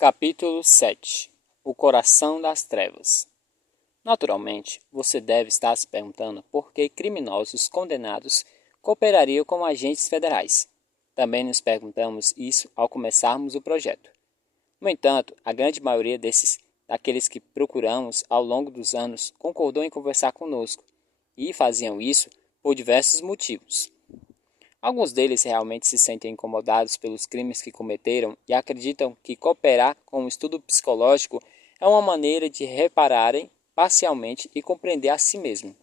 Capítulo 7. O coração das trevas. Naturalmente, você deve estar se perguntando por que criminosos condenados cooperariam com agentes federais. Também nos perguntamos isso ao começarmos o projeto. No entanto, a grande maioria daqueles que procuramos ao longo dos anos concordou em conversar conosco, e faziam isso por diversos motivos. Alguns deles realmente se sentem incomodados pelos crimes que cometeram e acreditam que cooperar com o estudo psicológico é uma maneira de repararem parcialmente e compreender a si mesmo.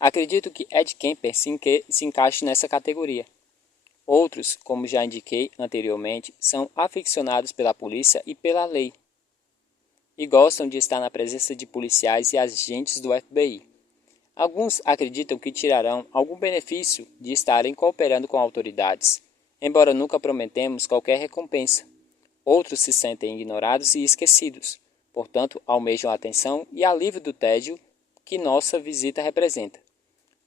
Acredito que Ed Kemper se encaixe nessa categoria. Outros, como já indiquei anteriormente, são aficionados pela polícia e pela lei, e gostam de estar na presença de policiais e agentes do FBI. Alguns acreditam que tirarão algum benefício de estarem cooperando com autoridades, embora nunca prometemos qualquer recompensa. Outros se sentem ignorados e esquecidos, portanto almejam a atenção e alívio do tédio que nossa visita representa.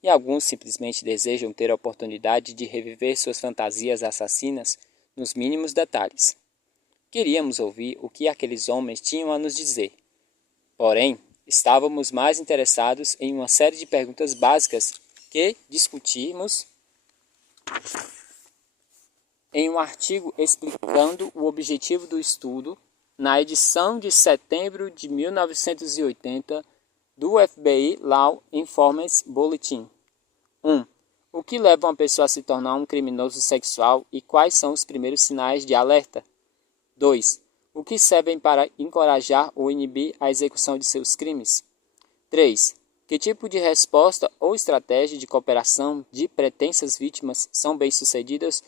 E alguns simplesmente desejam ter a oportunidade de reviver suas fantasias assassinas nos mínimos detalhes. Queríamos ouvir o que aqueles homens tinham a nos dizer. Porém, estávamos mais interessados em uma série de perguntas básicas que discutimos em um artigo explicando o objetivo do estudo na edição de setembro de 1980 do FBI Law Enforcement Bulletin. 1. O que leva uma pessoa a se tornar um criminoso sexual e quais são os primeiros sinais de alerta? 2. O que servem para encorajar ou inibir a execução de seus crimes? 3. Que tipo de resposta ou estratégia de cooperação de pretensas vítimas são bem-sucedidas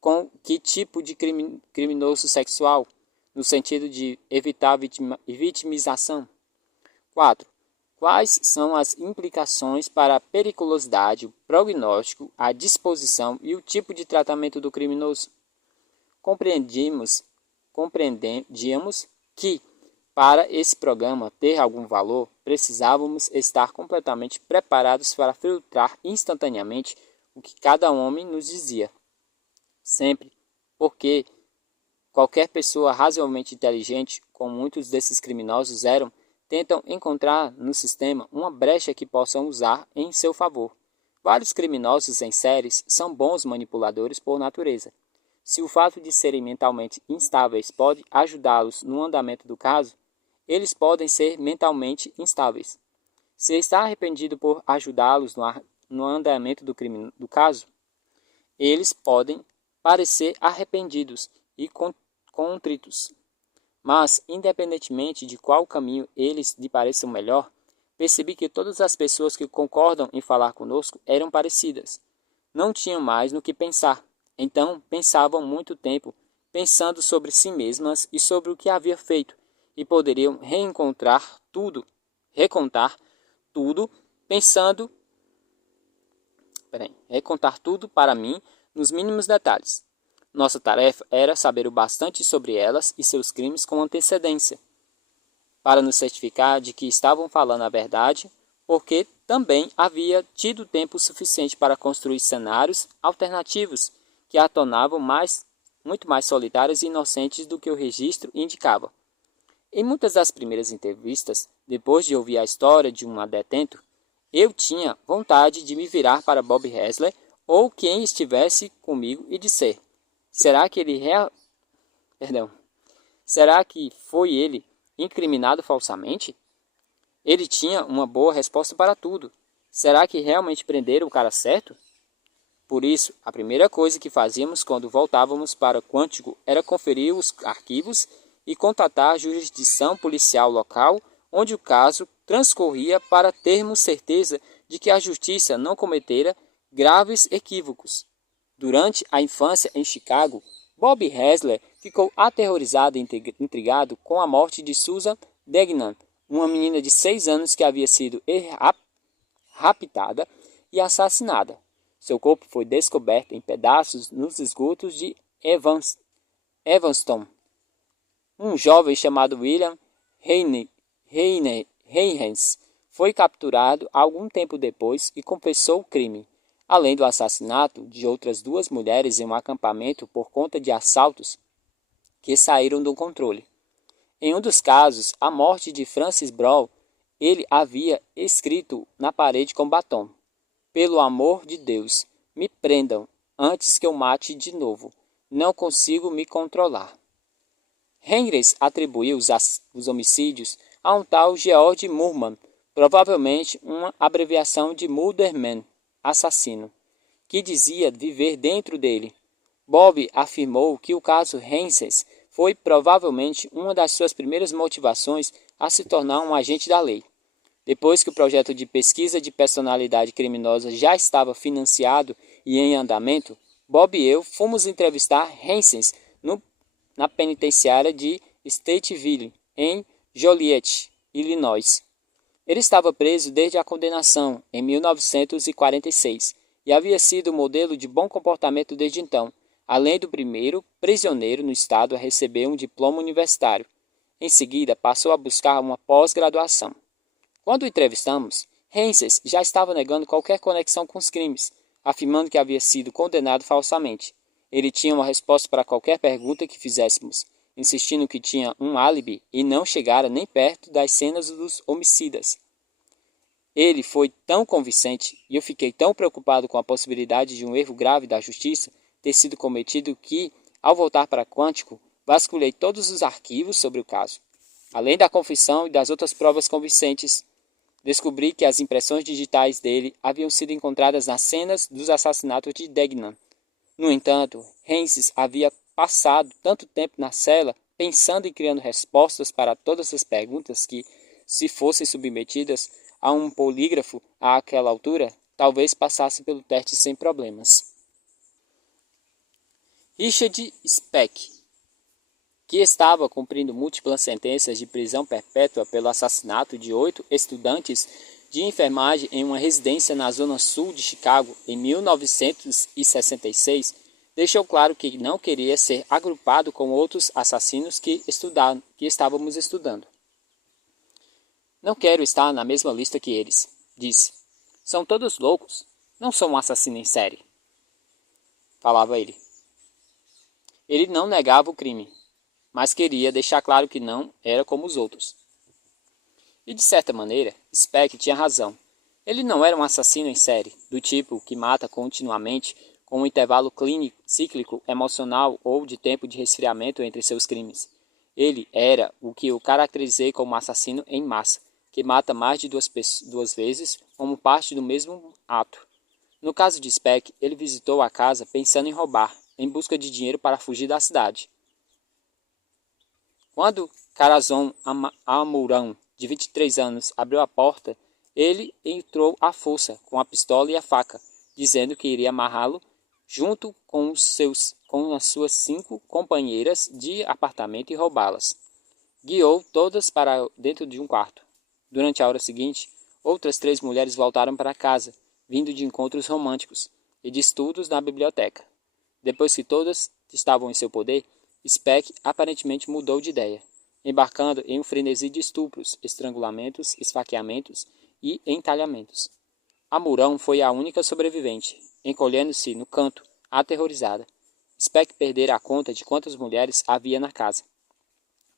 com que tipo de criminoso sexual, no sentido de evitar vitimização? 4. Quais são as implicações para a periculosidade, o prognóstico, a disposição e o tipo de tratamento do criminoso? Compreendíamos que, para esse programa ter algum valor, precisávamos estar completamente preparados para filtrar instantaneamente o que cada homem nos dizia. Sempre, porque qualquer pessoa razoavelmente inteligente, como muitos desses criminosos eram, tentam encontrar no sistema uma brecha que possam usar em seu favor. Vários criminosos em séries são bons manipuladores por natureza. Se o fato de serem mentalmente instáveis pode ajudá-los no andamento do caso, eles podem ser mentalmente instáveis. Se está arrependido por ajudá-los no andamento do caso, eles podem parecer arrependidos e contritos. Mas, independentemente de qual caminho eles lhe pareçam melhor, percebi que todas as pessoas que concordam em falar conosco eram parecidas. Não tinham mais no que pensar. Então, pensavam muito tempo, pensando sobre si mesmas e sobre o que havia feito, e poderiam recontar tudo, recontar tudo para mim nos mínimos detalhes. Nossa tarefa era saber o bastante sobre elas e seus crimes com antecedência, para nos certificar de que estavam falando a verdade, porque também havia tido tempo suficiente para construir cenários alternativos que a tornavam muito mais solitárias e inocentes do que o registro indicava. Em muitas das primeiras entrevistas, depois de ouvir a história de um detento, eu tinha vontade de me virar para Bob Hessler ou quem estivesse comigo e dizer: será que será que foi ele incriminado falsamente? Ele tinha uma boa resposta para tudo. Será que realmente prenderam o cara certo? Por isso, a primeira coisa que fazíamos quando voltávamos para Quantico era conferir os arquivos e contatar a jurisdição policial local onde o caso transcorria para termos certeza de que a justiça não cometera graves equívocos. Durante a infância em Chicago, Bob Hessler ficou aterrorizado e intrigado com a morte de Susan Degnan, uma menina de 6 anos que havia sido raptada e assassinada. Seu corpo foi descoberto em pedaços nos esgotos de Evanston. Um jovem chamado William Heinrich foi capturado algum tempo depois e confessou o crime. Além do assassinato de outras 2 mulheres em um acampamento por conta de assaltos, que saíram do controle. Em um dos casos, a morte de Francis Brawl, ele havia escrito na parede com batom: "Pelo amor de Deus, me prendam antes que eu mate de novo. Não consigo me controlar." Henry atribuiu os homicídios a um tal George Murman, provavelmente uma abreviação de Murderman, assassino, que dizia viver dentro dele. Bob afirmou que o caso Henry foi provavelmente uma das suas primeiras motivações a se tornar um agente da lei. Depois que o projeto de pesquisa de personalidade criminosa já estava financiado e em andamento, Bob e eu fomos entrevistar Henry na penitenciária de Stateville, em Joliet, Illinois. Ele estava preso desde a condenação, em 1946, e havia sido modelo de bom comportamento desde então, além do primeiro prisioneiro no estado a receber um diploma universitário. Em seguida, passou a buscar uma pós-graduação. Quando o entrevistamos, Henry já estava negando qualquer conexão com os crimes, afirmando que havia sido condenado falsamente. Ele tinha uma resposta para qualquer pergunta que fizéssemos, insistindo que tinha um álibi e não chegara nem perto das cenas dos homicidas. Ele foi tão convincente e eu fiquei tão preocupado com a possibilidade de um erro grave da justiça ter sido cometido que, ao voltar para Quantico, vasculhei todos os arquivos sobre o caso. Além da confissão e das outras provas convincentes, descobri que as impressões digitais dele haviam sido encontradas nas cenas dos assassinatos de Degnan. No entanto, Henry havia passado tanto tempo na cela pensando e criando respostas para todas as perguntas que, se fossem submetidas a um polígrafo àquela altura, talvez passasse pelo teste sem problemas. Richard Speck, que estava cumprindo múltiplas sentenças de prisão perpétua pelo assassinato de 8 estudantes de enfermagem em uma residência na zona sul de Chicago em 1966, deixou claro que não queria ser agrupado com outros assassinos que estávamos estudando. "Não quero estar na mesma lista que eles", disse. "São todos loucos. Não sou um assassino em série", falava ele. Ele não negava o crime, mas queria deixar claro que não era como os outros. E de certa maneira, Speck tinha razão. Ele não era um assassino em série, do tipo que mata continuamente com um intervalo cíclico emocional ou de tempo de resfriamento entre seus crimes. Ele era o que eu caracterizei como assassino em massa, que mata mais de duas vezes como parte do mesmo ato. No caso de Speck, ele visitou a casa pensando em roubar, em busca de dinheiro para fugir da cidade. Quando Corazon Amurão, de 23 anos, abriu a porta, ele entrou à força com a pistola e a faca, dizendo que iria amarrá-lo junto com as suas 5 companheiras de apartamento e roubá-las. Guiou todas para dentro de um quarto. Durante a hora seguinte, outras 3 mulheres voltaram para casa, vindo de encontros românticos e de estudos na biblioteca. Depois que todas estavam em seu poder, Speck aparentemente mudou de ideia, embarcando em um frenesi de estupros, estrangulamentos, esfaqueamentos e entalhamentos. Amurão foi a única sobrevivente, encolhendo-se no canto, aterrorizada. Speck perdera a conta de quantas mulheres havia na casa.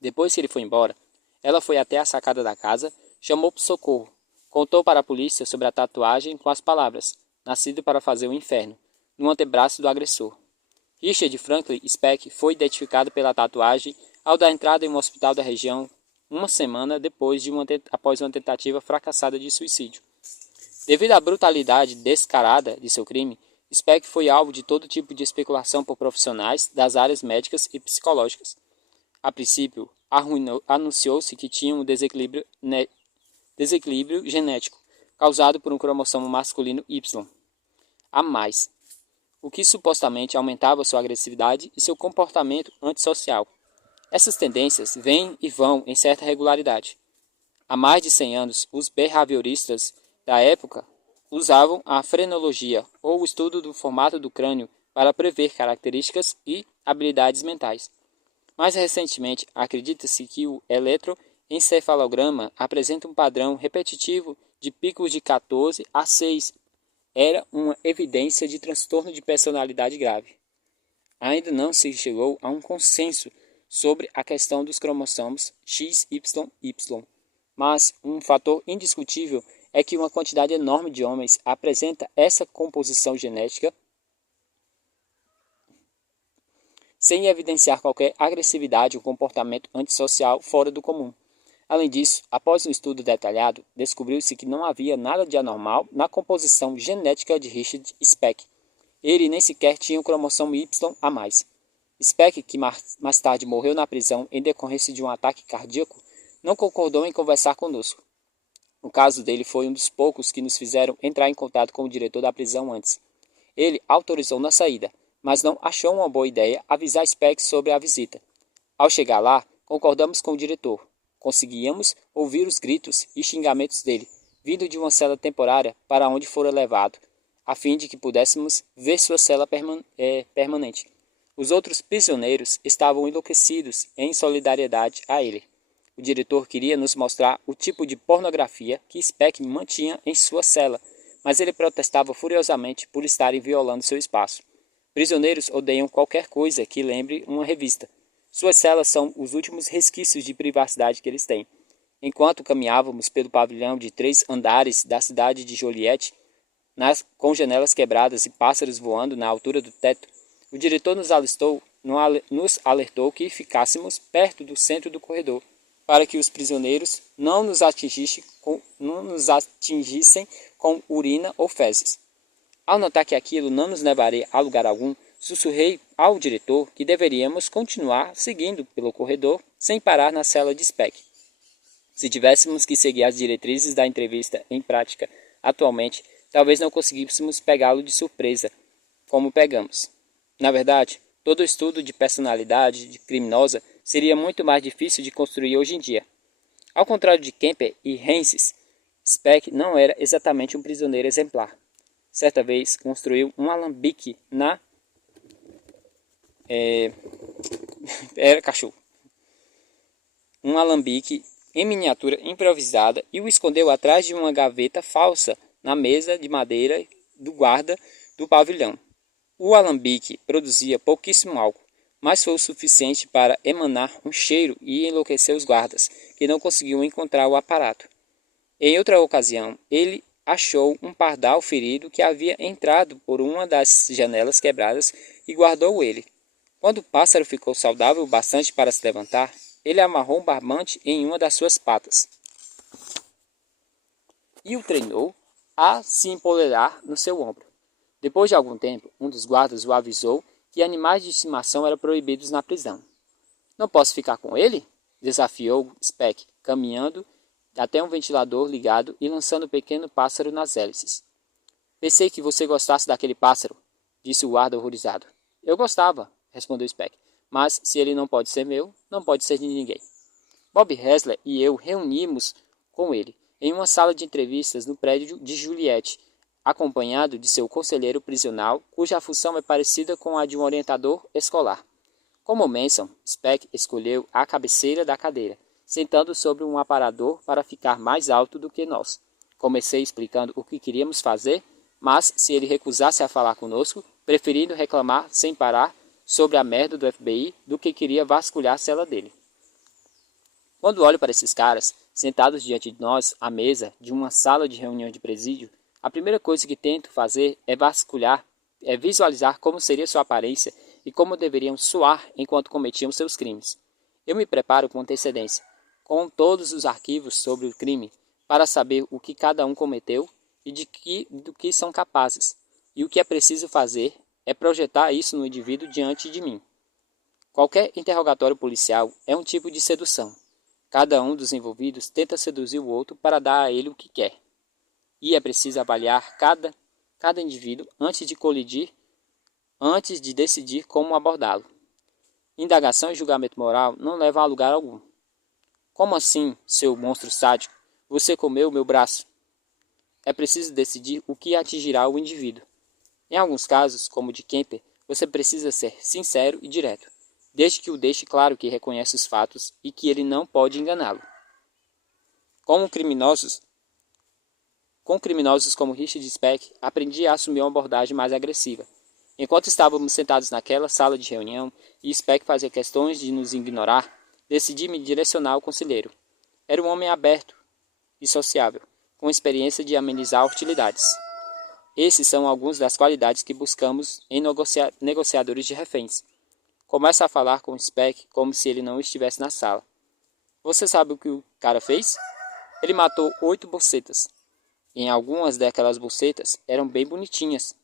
Depois que ele foi embora, ela foi até a sacada da casa, chamou por socorro, contou para a polícia sobre a tatuagem com as palavras "nascido para fazer o inferno" no antebraço do agressor. Richard Franklin Speck foi identificado pela tatuagem ao dar entrada em um hospital da região uma semana depois após uma tentativa fracassada de suicídio. Devido à brutalidade descarada de seu crime, Speck foi alvo de todo tipo de especulação por profissionais das áreas médicas e psicológicas. A princípio, anunciou-se que tinha um desequilíbrio genético, causado por um cromossomo masculino Y a mais, o que supostamente aumentava sua agressividade e seu comportamento antissocial. Essas tendências vêm e vão em certa regularidade. Há mais de 100 anos, os behavioristas da época usavam a frenologia, ou o estudo do formato do crânio, para prever características e habilidades mentais. Mais recentemente, acredita-se que o eletroencefalograma apresenta um padrão repetitivo de picos de 14 a 6. Era uma evidência de transtorno de personalidade grave. Ainda não se chegou a um consenso sobre a questão dos cromossomos XYY. Mas um fator indiscutível é que uma quantidade enorme de homens apresenta essa composição genética sem evidenciar qualquer agressividade ou comportamento antissocial fora do comum. Além disso, após um estudo detalhado, descobriu-se que não havia nada de anormal na composição genética de Richard Speck. Ele nem sequer tinha o cromossomo Y a mais. Speck, que mais tarde morreu na prisão em decorrência de um ataque cardíaco, não concordou em conversar conosco. O caso dele foi um dos poucos que nos fizeram entrar em contato com o diretor da prisão antes. Ele autorizou na saída, mas não achou uma boa ideia avisar Speck sobre a visita. Ao chegar lá, concordamos com o diretor. Conseguíamos ouvir os gritos e xingamentos dele, vindo de uma cela temporária para onde fora levado, a fim de que pudéssemos ver sua cela permanente. Os outros prisioneiros estavam enlouquecidos em solidariedade a ele. O diretor queria nos mostrar o tipo de pornografia que Speck mantinha em sua cela, mas ele protestava furiosamente por estarem violando seu espaço. Prisioneiros odeiam qualquer coisa que lembre uma revista. Suas celas são os últimos resquícios de privacidade que eles têm. Enquanto caminhávamos pelo pavilhão de 3 andares da cidade de Joliette, com janelas quebradas e pássaros voando na altura do teto, o diretor nos alertou que ficássemos perto do centro do corredor, para que os prisioneiros não nos atingissem com urina ou fezes. Ao notar que aquilo não nos levaria a lugar algum, sussurrei ao diretor que deveríamos continuar seguindo pelo corredor sem parar na cela de Speck. Se tivéssemos que seguir as diretrizes da entrevista em prática atualmente, talvez não conseguíssemos pegá-lo de surpresa, como pegamos. Na verdade, todo estudo de personalidade criminosa seria muito mais difícil de construir hoje em dia. Ao contrário de Kemper e Heinz, Speck não era exatamente um prisioneiro exemplar. Certa vez construiu um alambique era cachorro. Um alambique em miniatura improvisada e o escondeu atrás de uma gaveta falsa na mesa de madeira do guarda do pavilhão. O alambique produzia pouquíssimo álcool, mas foi o suficiente para emanar um cheiro e enlouquecer os guardas, que não conseguiam encontrar o aparato. Em outra ocasião, ele achou um pardal ferido que havia entrado por uma das janelas quebradas e guardou ele. Quando o pássaro ficou saudável o bastante para se levantar, ele amarrou um barbante em uma das suas patas e o treinou a se empolerar no seu ombro. Depois de algum tempo, um dos guardas o avisou que animais de estimação eram proibidos na prisão. "Não posso ficar com ele?" desafiou Speck, caminhando até um ventilador ligado e lançando um pequeno pássaro nas hélices. "Pensei que você gostasse daquele pássaro", disse o guarda horrorizado. "Eu gostava", respondeu Speck, "mas se ele não pode ser meu, não pode ser de ninguém." Bob Hessler e eu reunimos com ele em uma sala de entrevistas no prédio de Juliette, acompanhado de seu conselheiro prisional, cuja função é parecida com a de um orientador escolar. Como Manson, Speck escolheu a cabeceira da cadeira, sentando sobre um aparador para ficar mais alto do que nós. Comecei explicando o que queríamos fazer, mas se ele recusasse a falar conosco, preferindo reclamar sem parar sobre a merda do FBI do que queria vasculhar a cela dele. Quando olho para esses caras, sentados diante de nós, à mesa de uma sala de reunião de presídio, a primeira coisa que tento fazer é visualizar como seria sua aparência e como deveriam soar enquanto cometiam seus crimes. Eu me preparo com antecedência, com todos os arquivos sobre o crime, para saber o que cada um cometeu e do que são capazes. E o que é preciso fazer é projetar isso no indivíduo diante de mim. Qualquer interrogatório policial é um tipo de sedução. Cada um dos envolvidos tenta seduzir o outro para dar a ele o que quer. E é preciso avaliar cada indivíduo antes de decidir como abordá-lo. Indagação e julgamento moral não levam a lugar algum. "Como assim, seu monstro sádico? Você comeu meu braço?" É preciso decidir o que atingirá o indivíduo. Em alguns casos, como o de Kemper, você precisa ser sincero e direto, desde que o deixe claro que reconhece os fatos e que ele não pode enganá-lo. Com criminosos como Richard Speck, aprendi a assumir uma abordagem mais agressiva. Enquanto estávamos sentados naquela sala de reunião e Speck fazia questões de nos ignorar, decidi me direcionar ao conselheiro. Era um homem aberto e sociável, com experiência de amenizar hostilidades. Esses são algumas das qualidades que buscamos em negociadores de reféns. Começa a falar com Speck como se ele não estivesse na sala. Você sabe o que o cara fez? Ele matou 8 bocetas. Em algumas daquelas bocetas eram bem bonitinhas.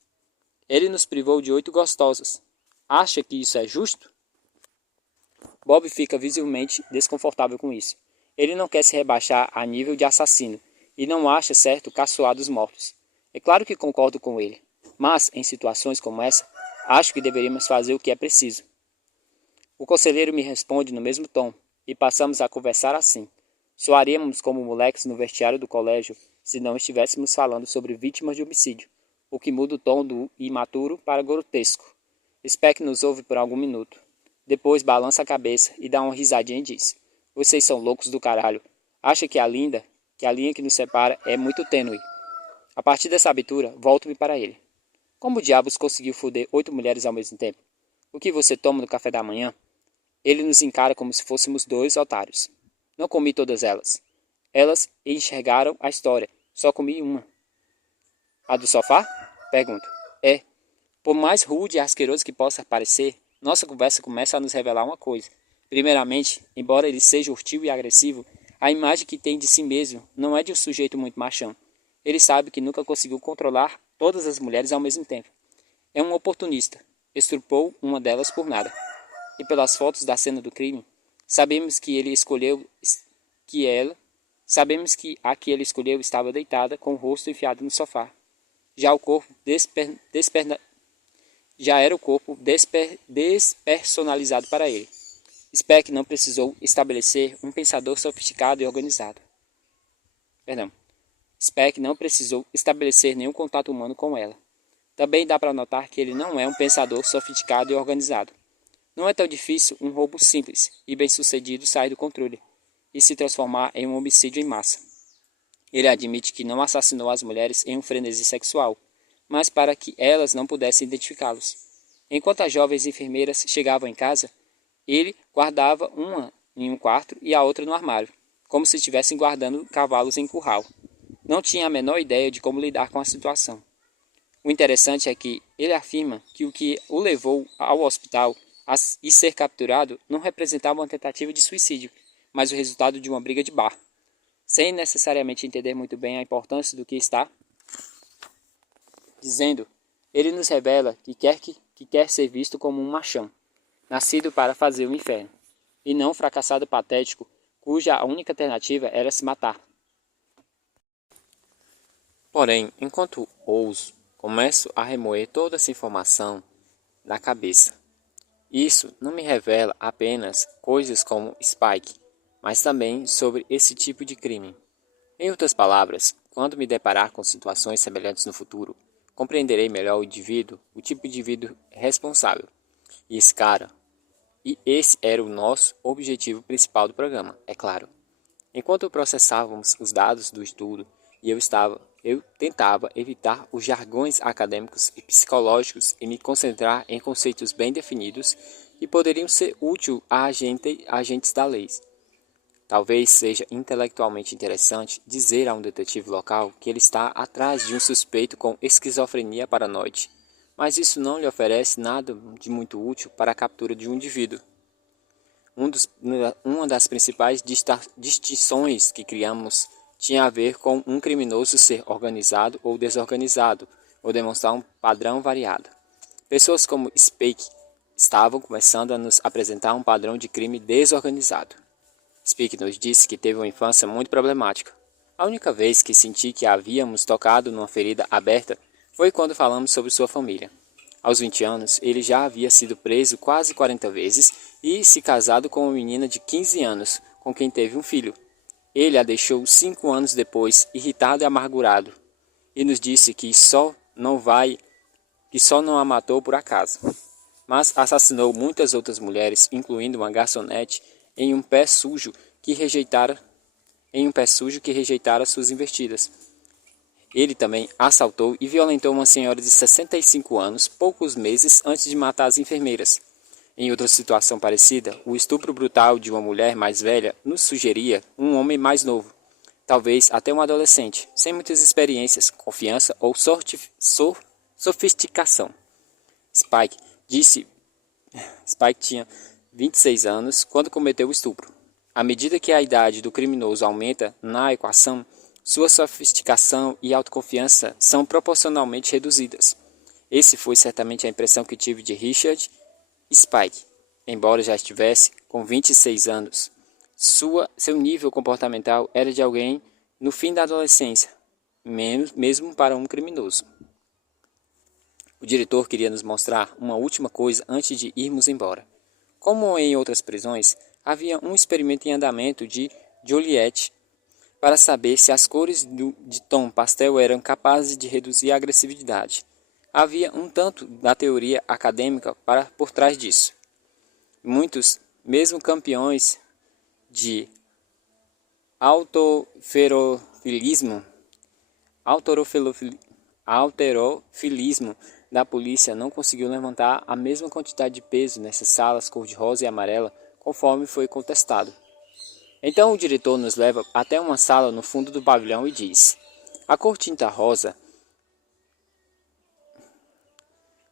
Ele nos privou de 8 gostosas. Acha que isso é justo? Bob fica visivelmente desconfortável com isso. Ele não quer se rebaixar a nível de assassino e não acha certo caçoar dos mortos. É claro que concordo com ele, mas, em situações como essa, acho que deveríamos fazer o que é preciso. O conselheiro me responde no mesmo tom, e passamos a conversar assim. Soaríamos como moleques no vestiário do colégio se não estivéssemos falando sobre vítimas de homicídio, o que muda o tom do imaturo para grotesco. Speck nos ouve por algum minuto. Depois balança a cabeça e dá uma risadinha e diz: Vocês são loucos do caralho. Acha que a linha que nos separa é muito tênue. A partir dessa abertura, volto-me para ele. Como diabos conseguiu foder 8 mulheres ao mesmo tempo? O que você toma no café da manhã? Ele nos encara como se fôssemos 2 otários. Não comi todas elas. Elas enxergaram a história. Só comi uma. A do sofá? Pergunto. É. Por mais rude e asqueroso que possa parecer, nossa conversa começa a nos revelar uma coisa. Primeiramente, embora ele seja hostil e agressivo, a imagem que tem de si mesmo não é de um sujeito muito machão. Ele sabe que nunca conseguiu controlar todas as mulheres ao mesmo tempo. É um oportunista. Estrupou uma delas por nada. E pelas fotos da cena do crime, sabemos que a que ele escolheu estava deitada com o rosto enfiado no sofá. Já era o corpo despersonalizado para ele. Speck não precisou estabelecer um pensador sofisticado e organizado. Speck não precisou estabelecer nenhum contato humano com ela. Também dá para notar que ele não é um pensador sofisticado e organizado. Não é tão difícil um roubo simples e bem-sucedido sair do controle e se transformar em um homicídio em massa. Ele admite que não assassinou as mulheres em um frenesi sexual, mas para que elas não pudessem identificá-los. Enquanto as jovens enfermeiras chegavam em casa, ele guardava uma em um quarto e a outra no armário, como se estivessem guardando cavalos em curral. Não tinha a menor ideia de como lidar com a situação. O interessante é que ele afirma que o que o levou ao hospital e ser capturado não representava uma tentativa de suicídio, mas o resultado de uma briga de bar. Sem necessariamente entender muito bem a importância do que está dizendo, ele nos revela que quer ser visto como um machão, nascido para fazer o inferno, e não um fracassado patético cuja única alternativa era se matar. Porém, enquanto ouso, começo a remoer toda essa informação na cabeça. Isso não me revela apenas coisas como Spike, mas também sobre esse tipo de crime. Em outras palavras, quando me deparar com situações semelhantes no futuro, compreenderei melhor o tipo de indivíduo responsável. E esse era o nosso objetivo principal do programa, é claro. Enquanto processávamos os dados do estudo e eu tentava evitar os jargões acadêmicos e psicológicos e me concentrar em conceitos bem definidos que poderiam ser úteis a agentes da lei. Talvez seja intelectualmente interessante dizer a um detetive local que ele está atrás de um suspeito com esquizofrenia paranoide, mas isso não lhe oferece nada de muito útil para a captura de um indivíduo. Uma das principais distinções que criamos tinha a ver com um criminoso ser organizado ou desorganizado, ou demonstrar um padrão variado. Pessoas como Spake estavam começando a nos apresentar um padrão de crime desorganizado. Spake nos disse que teve uma infância muito problemática. A única vez que senti que havíamos tocado numa ferida aberta foi quando falamos sobre sua família. Aos 20 anos, ele já havia sido preso quase 40 vezes e se casado com uma menina de 15 anos, com quem teve um filho. Ele a deixou 5 anos depois, irritado e amargurado, e nos disse que só não a matou por acaso, mas assassinou muitas outras mulheres, incluindo uma garçonete, em um pé sujo que rejeitara suas investidas. Ele também assaltou e violentou uma senhora de 65 anos poucos meses antes de matar as enfermeiras. Em outra situação parecida, o estupro brutal de uma mulher mais velha nos sugeria um homem mais novo, talvez até um adolescente, sem muitas experiências, confiança ou sofisticação. Spike tinha 26 anos quando cometeu o estupro. À medida que a idade do criminoso aumenta na equação, sua sofisticação e autoconfiança são proporcionalmente reduzidas. Esse foi certamente a impressão que tive de Richard Spike, embora já estivesse com 26 anos. Seu nível comportamental era de alguém no fim da adolescência, mesmo para um criminoso. O diretor queria nos mostrar uma última coisa antes de irmos embora. Como em outras prisões, havia um experimento em andamento de Joliet para saber se as cores de tom pastel eram capazes de reduzir a agressividade. Havia um tanto da teoria acadêmica por trás disso. Muitos, mesmo campeões de alterofilismo da polícia não conseguiu levantar a mesma quantidade de peso nessas salas cor-de-rosa e amarela, conforme foi contestado. Então o diretor nos leva até uma sala no fundo do pavilhão e diz: a cor tinta rosa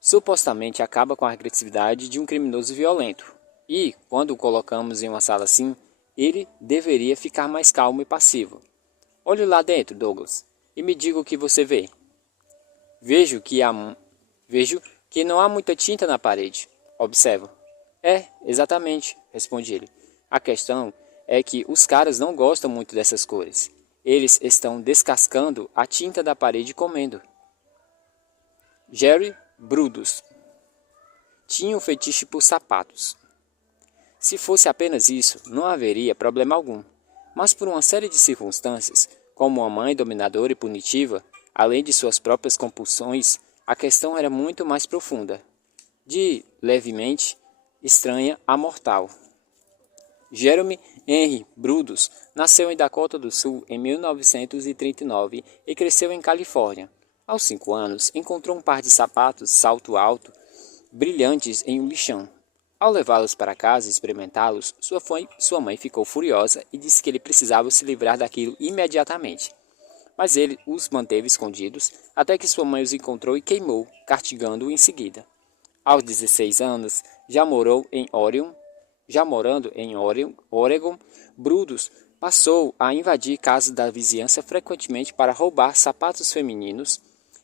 supostamente acaba com a agressividade de um criminoso violento, e, quando o colocamos em uma sala assim, ele deveria ficar mais calmo e passivo. Olhe lá dentro, Douglas, e me diga o que você vê. Vejo que não há muita tinta na parede. Observa. Exatamente, responde ele. A questão é que os caras não gostam muito dessas cores. Eles estão descascando a tinta da parede e comendo. Jerry Brudos tinha um fetiche por sapatos. Se fosse apenas isso, não haveria problema algum. Mas por uma série de circunstâncias, como uma mãe dominadora e punitiva, além de suas próprias compulsões, a questão era muito mais profunda, de levemente estranha a mortal. Jeremy Henry Brudos nasceu em Dakota do Sul em 1939 e cresceu em Califórnia. Aos 5 anos, encontrou um par de sapatos salto alto, brilhantes em um lixão. Ao levá-los para casa e experimentá-los, sua mãe ficou furiosa e disse que ele precisava se livrar daquilo imediatamente. Mas ele os manteve escondidos até que sua mãe os encontrou e queimou, castigando-o em seguida. Aos 16 anos, já morando em Oregon, Brudos passou a invadir casas da vizinhança frequentemente para roubar sapatos femininos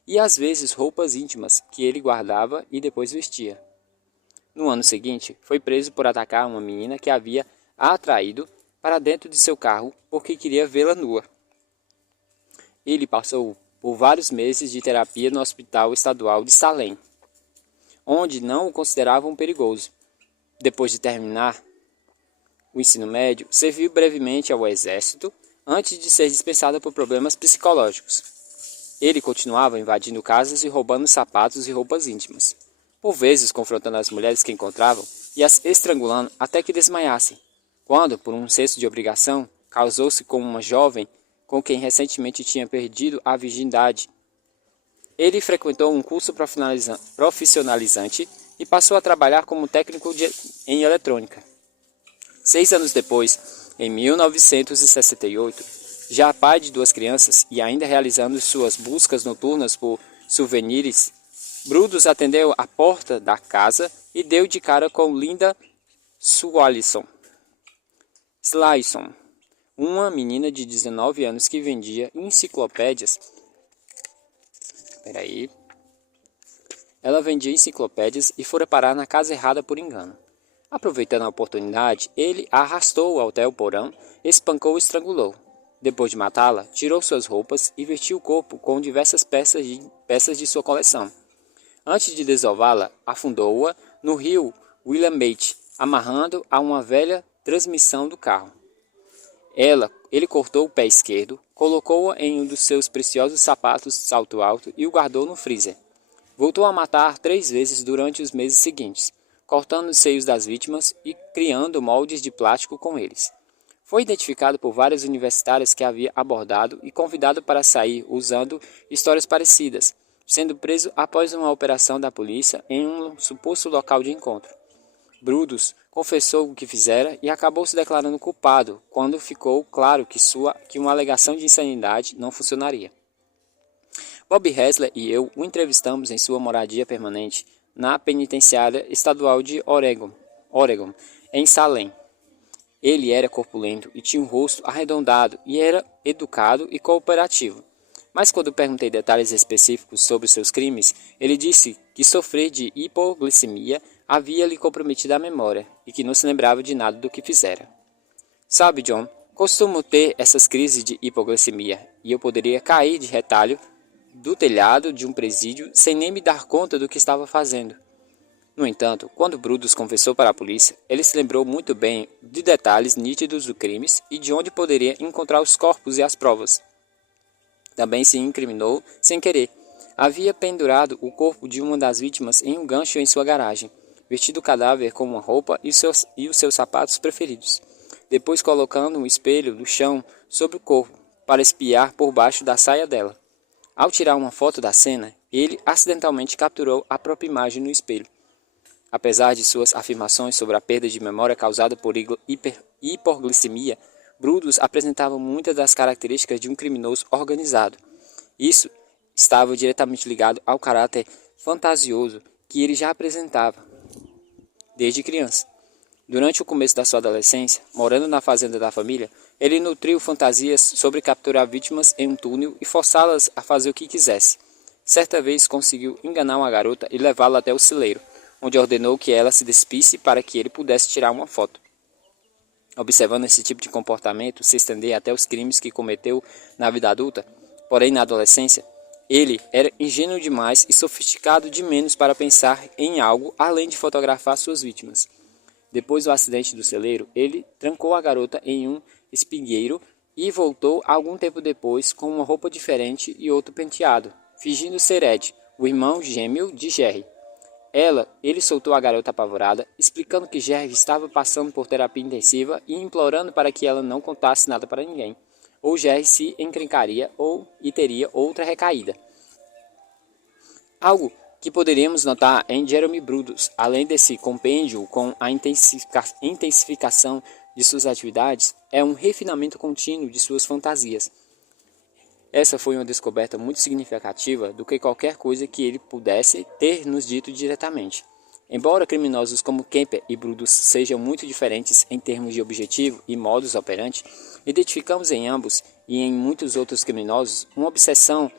e às vezes roupas íntimas que ele guardava e depois vestia. No ano seguinte, foi preso por atacar uma menina que havia atraído para dentro de seu carro porque queria vê-la nua. Ele passou por vários meses de terapia no Hospital Estadual de Salem, onde não o consideravam perigoso. Depois de terminar o ensino médio, serviu brevemente ao exército antes de ser dispensado por problemas psicológicos. Ele continuava invadindo casas e roubando sapatos e roupas íntimas, por vezes confrontando as mulheres que encontravam e as estrangulando até que desmaiassem. Quando, por um senso de obrigação, casou-se com uma jovem com quem recentemente tinha perdido a virgindade. Ele frequentou um curso profissionalizante e passou a trabalhar como técnico em eletrônica. 6 anos depois, em 1968, já pai de 2 crianças e ainda realizando suas buscas noturnas por souvenirs, Brudos atendeu à porta da casa e deu de cara com Linda Slayson, uma menina de 19 anos que vendia enciclopédias. Ela vendia enciclopédias e fora parar na casa errada por engano. Aproveitando a oportunidade, ele a arrastou até o porão, espancou e estrangulou. Depois de matá-la, tirou suas roupas e vestiu o corpo com diversas peças de sua coleção. Antes de desová-la, afundou-a no rio Willamette, amarrando a uma velha transmissão do carro. Ele cortou o pé esquerdo, colocou-a em um dos seus preciosos sapatos salto alto e o guardou no freezer. Voltou a matar 3 vezes durante os meses seguintes, cortando os seios das vítimas e criando moldes de plástico com eles. Foi identificado por várias universitárias que havia abordado e convidado para sair usando histórias parecidas, sendo preso após uma operação da polícia em um suposto local de encontro. Brutus confessou o que fizera e acabou se declarando culpado quando ficou claro que uma alegação de insanidade não funcionaria. Bob Hessler e eu o entrevistamos em sua moradia permanente na penitenciária estadual de Oregon, em Salem. Ele era corpulento e tinha um rosto arredondado e era educado e cooperativo. Mas quando perguntei detalhes específicos sobre seus crimes, ele disse que sofrer de hipoglicemia havia lhe comprometido a memória e que não se lembrava de nada do que fizera. Sabe, John, costumo ter essas crises de hipoglicemia e eu poderia cair de retalho do telhado de um presídio sem nem me dar conta do que estava fazendo. No entanto, quando Brutus confessou para a polícia, ele se lembrou muito bem de detalhes nítidos do crime e de onde poderia encontrar os corpos e as provas. Também se incriminou sem querer. Havia pendurado o corpo de uma das vítimas em um gancho em sua garagem, vestido o cadáver com uma roupa e os seus sapatos preferidos, depois colocando um espelho do chão sobre o corpo para espiar por baixo da saia dela. Ao tirar uma foto da cena, ele acidentalmente capturou a própria imagem no espelho. Apesar de suas afirmações sobre a perda de memória causada por hipoglicemia, Brutus apresentava muitas das características de um criminoso organizado. Isso estava diretamente ligado ao caráter fantasioso que ele já apresentava desde criança. Durante o começo da sua adolescência, morando na fazenda da família, ele nutriu fantasias sobre capturar vítimas em um túnel e forçá-las a fazer o que quisesse. Certa vez conseguiu enganar uma garota e levá-la até o celeiro, onde ordenou que ela se despisse para que ele pudesse tirar uma foto. Observando esse tipo de comportamento se estender até os crimes que cometeu na vida adulta, porém na adolescência, ele era ingênuo demais e sofisticado de menos para pensar em algo além de fotografar suas vítimas. Depois do acidente do celeiro, ele trancou a garota em um espingueiro e voltou algum tempo depois com uma roupa diferente e outro penteado, fingindo ser Ed, o irmão gêmeo de Jerry. Ele soltou a garota apavorada, explicando que Jerry estava passando por terapia intensiva e implorando para que ela não contasse nada para ninguém, ou Jerry se encrencaria e teria outra recaída. Algo que poderíamos notar em Jeremy Brutus, além desse compêndio com a intensificação de suas atividades, é um refinamento contínuo de suas fantasias. Essa foi uma descoberta muito significativa do que qualquer coisa que ele pudesse ter nos dito diretamente. Embora criminosos como Kemper e Brutus sejam muito diferentes em termos de objetivo e modus operandi, identificamos em ambos e em muitos outros criminosos uma obsessão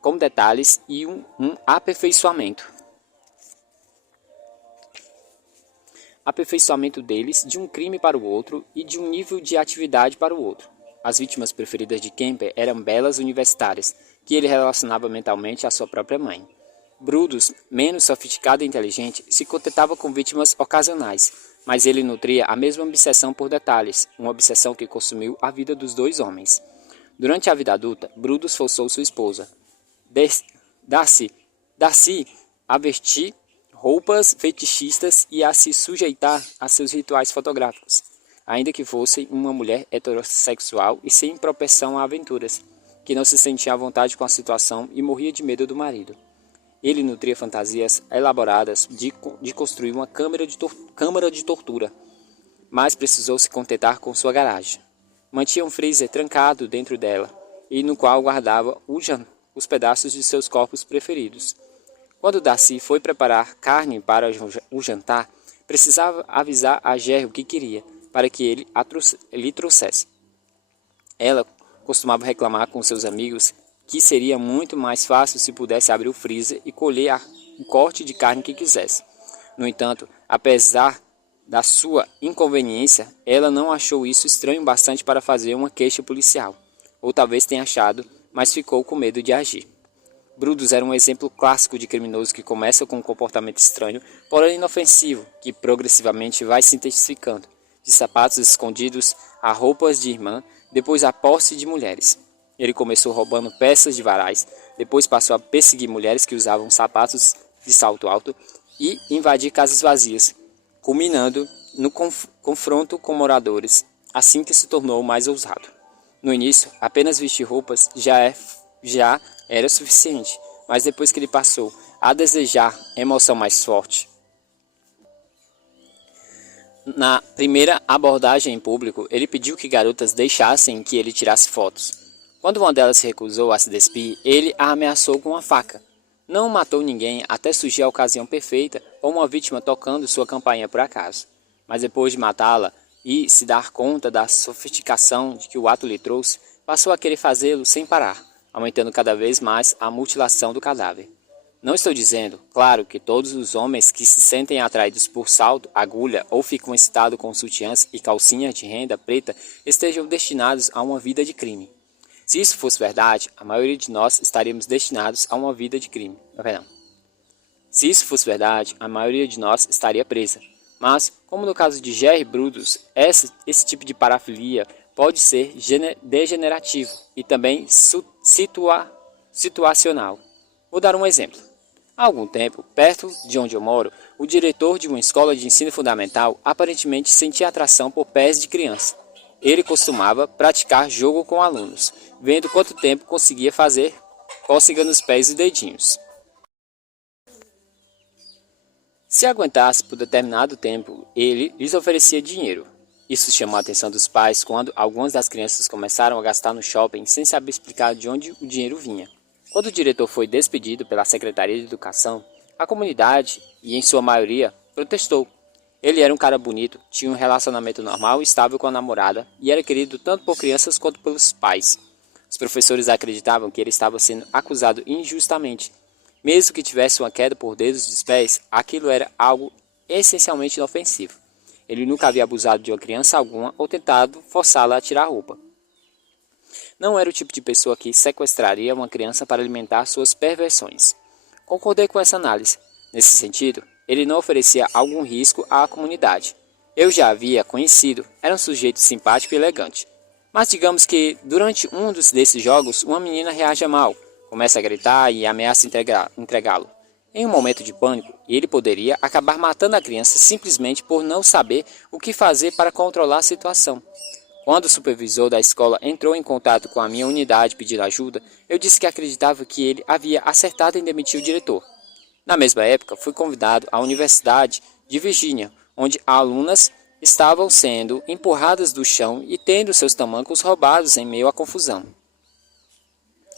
com detalhes e um aperfeiçoamento. Aperfeiçoamento deles de um crime para o outro e de um nível de atividade para o outro. As vítimas preferidas de Kemper eram belas universitárias, que ele relacionava mentalmente à sua própria mãe. Brutus, menos sofisticado e inteligente, se contentava com vítimas ocasionais, mas ele nutria a mesma obsessão por detalhes, uma obsessão que consumiu a vida dos dois homens. Durante a vida adulta, Brutus forçou sua esposa, Darcy, a vestir roupas fetichistas e a se sujeitar a seus rituais fotográficos, ainda que fosse uma mulher heterossexual e sem propensão a aventuras, que não se sentia à vontade com a situação e morria de medo do marido. Ele nutria fantasias elaboradas de construir uma câmara de tortura, mas precisou se contentar com sua garagem. Mantinha um freezer trancado dentro dela, e no qual guardava os pedaços de seus corpos preferidos. Quando Darcy foi preparar carne para o jantar, precisava avisar a Jerry o que queria, para que ele lhe trouxesse. Ela costumava reclamar com seus amigos que seria muito mais fácil se pudesse abrir o freezer e colher o corte de carne que quisesse. No entanto, apesar da sua inconveniência, ela não achou isso estranho bastante para fazer uma queixa policial. Ou talvez tenha achado, mas ficou com medo de agir. Brutus era um exemplo clássico de criminoso que começa com um comportamento estranho, porém inofensivo, que progressivamente vai se intensificando, de sapatos escondidos a roupas de irmã, depois a posse de mulheres. Ele começou roubando peças de varais, depois passou a perseguir mulheres que usavam sapatos de salto alto e invadir casas vazias, culminando no confronto com moradores assim que se tornou mais ousado. No início, apenas vestir roupas já era suficiente, mas depois que ele passou a desejar emoção mais forte. Na primeira abordagem em público, ele pediu que garotas deixassem que ele tirasse fotos. Quando uma delas se recusou a se despir, ele a ameaçou com uma faca. Não matou ninguém até surgir a ocasião perfeita, como uma vítima tocando sua campainha por acaso. Mas depois de matá-la e se dar conta da sofisticação de que o ato lhe trouxe, passou a querer fazê-lo sem parar, aumentando cada vez mais a mutilação do cadáver. Não estou dizendo, claro, que todos os homens que se sentem atraídos por salto, agulha ou ficam excitados com sutiãs e calcinhas de renda preta estejam destinados a uma vida de crime. Se isso fosse verdade, a maioria de nós estaríamos destinados a uma vida de crime. Se isso fosse verdade, a maioria de nós estaria presa. Mas, como no caso de Jerry Brudos, esse tipo de parafilia pode ser degenerativo e também situacional. Vou dar um exemplo. Há algum tempo, perto de onde eu moro, o diretor de uma escola de ensino fundamental aparentemente sentia atração por pés de criança. Ele costumava praticar jogo com alunos, vendo quanto tempo conseguia fazer cócega nos pés e dedinhos. Se aguentasse por determinado tempo, ele lhes oferecia dinheiro. Isso chamou a atenção dos pais quando algumas das crianças começaram a gastar no shopping sem saber explicar de onde o dinheiro vinha. Quando o diretor foi despedido pela Secretaria de Educação, a comunidade, e em sua maioria, protestou. Ele era um cara bonito, tinha um relacionamento normal e estável com a namorada e era querido tanto por crianças quanto pelos pais. Os professores acreditavam que ele estava sendo acusado injustamente. Mesmo que tivesse uma queda por dedos dos pés, aquilo era algo essencialmente inofensivo. Ele nunca havia abusado de uma criança alguma ou tentado forçá-la a tirar a roupa. Não era o tipo de pessoa que sequestraria uma criança para alimentar suas perversões. Concordei com essa análise. Nesse sentido, ele não oferecia algum risco à comunidade. Eu já havia conhecido, era um sujeito simpático e elegante. Mas digamos que, durante um desses jogos, uma menina reage mal, começa a gritar e ameaça entregá-lo. Em um momento de pânico, ele poderia acabar matando a criança simplesmente por não saber o que fazer para controlar a situação. Quando o supervisor da escola entrou em contato com a minha unidade pedindo ajuda, eu disse que acreditava que ele havia acertado em demitir o diretor. Na mesma época, fui convidado à Universidade de Virgínia, onde alunas estavam sendo empurradas do chão e tendo seus tamancos roubados em meio à confusão.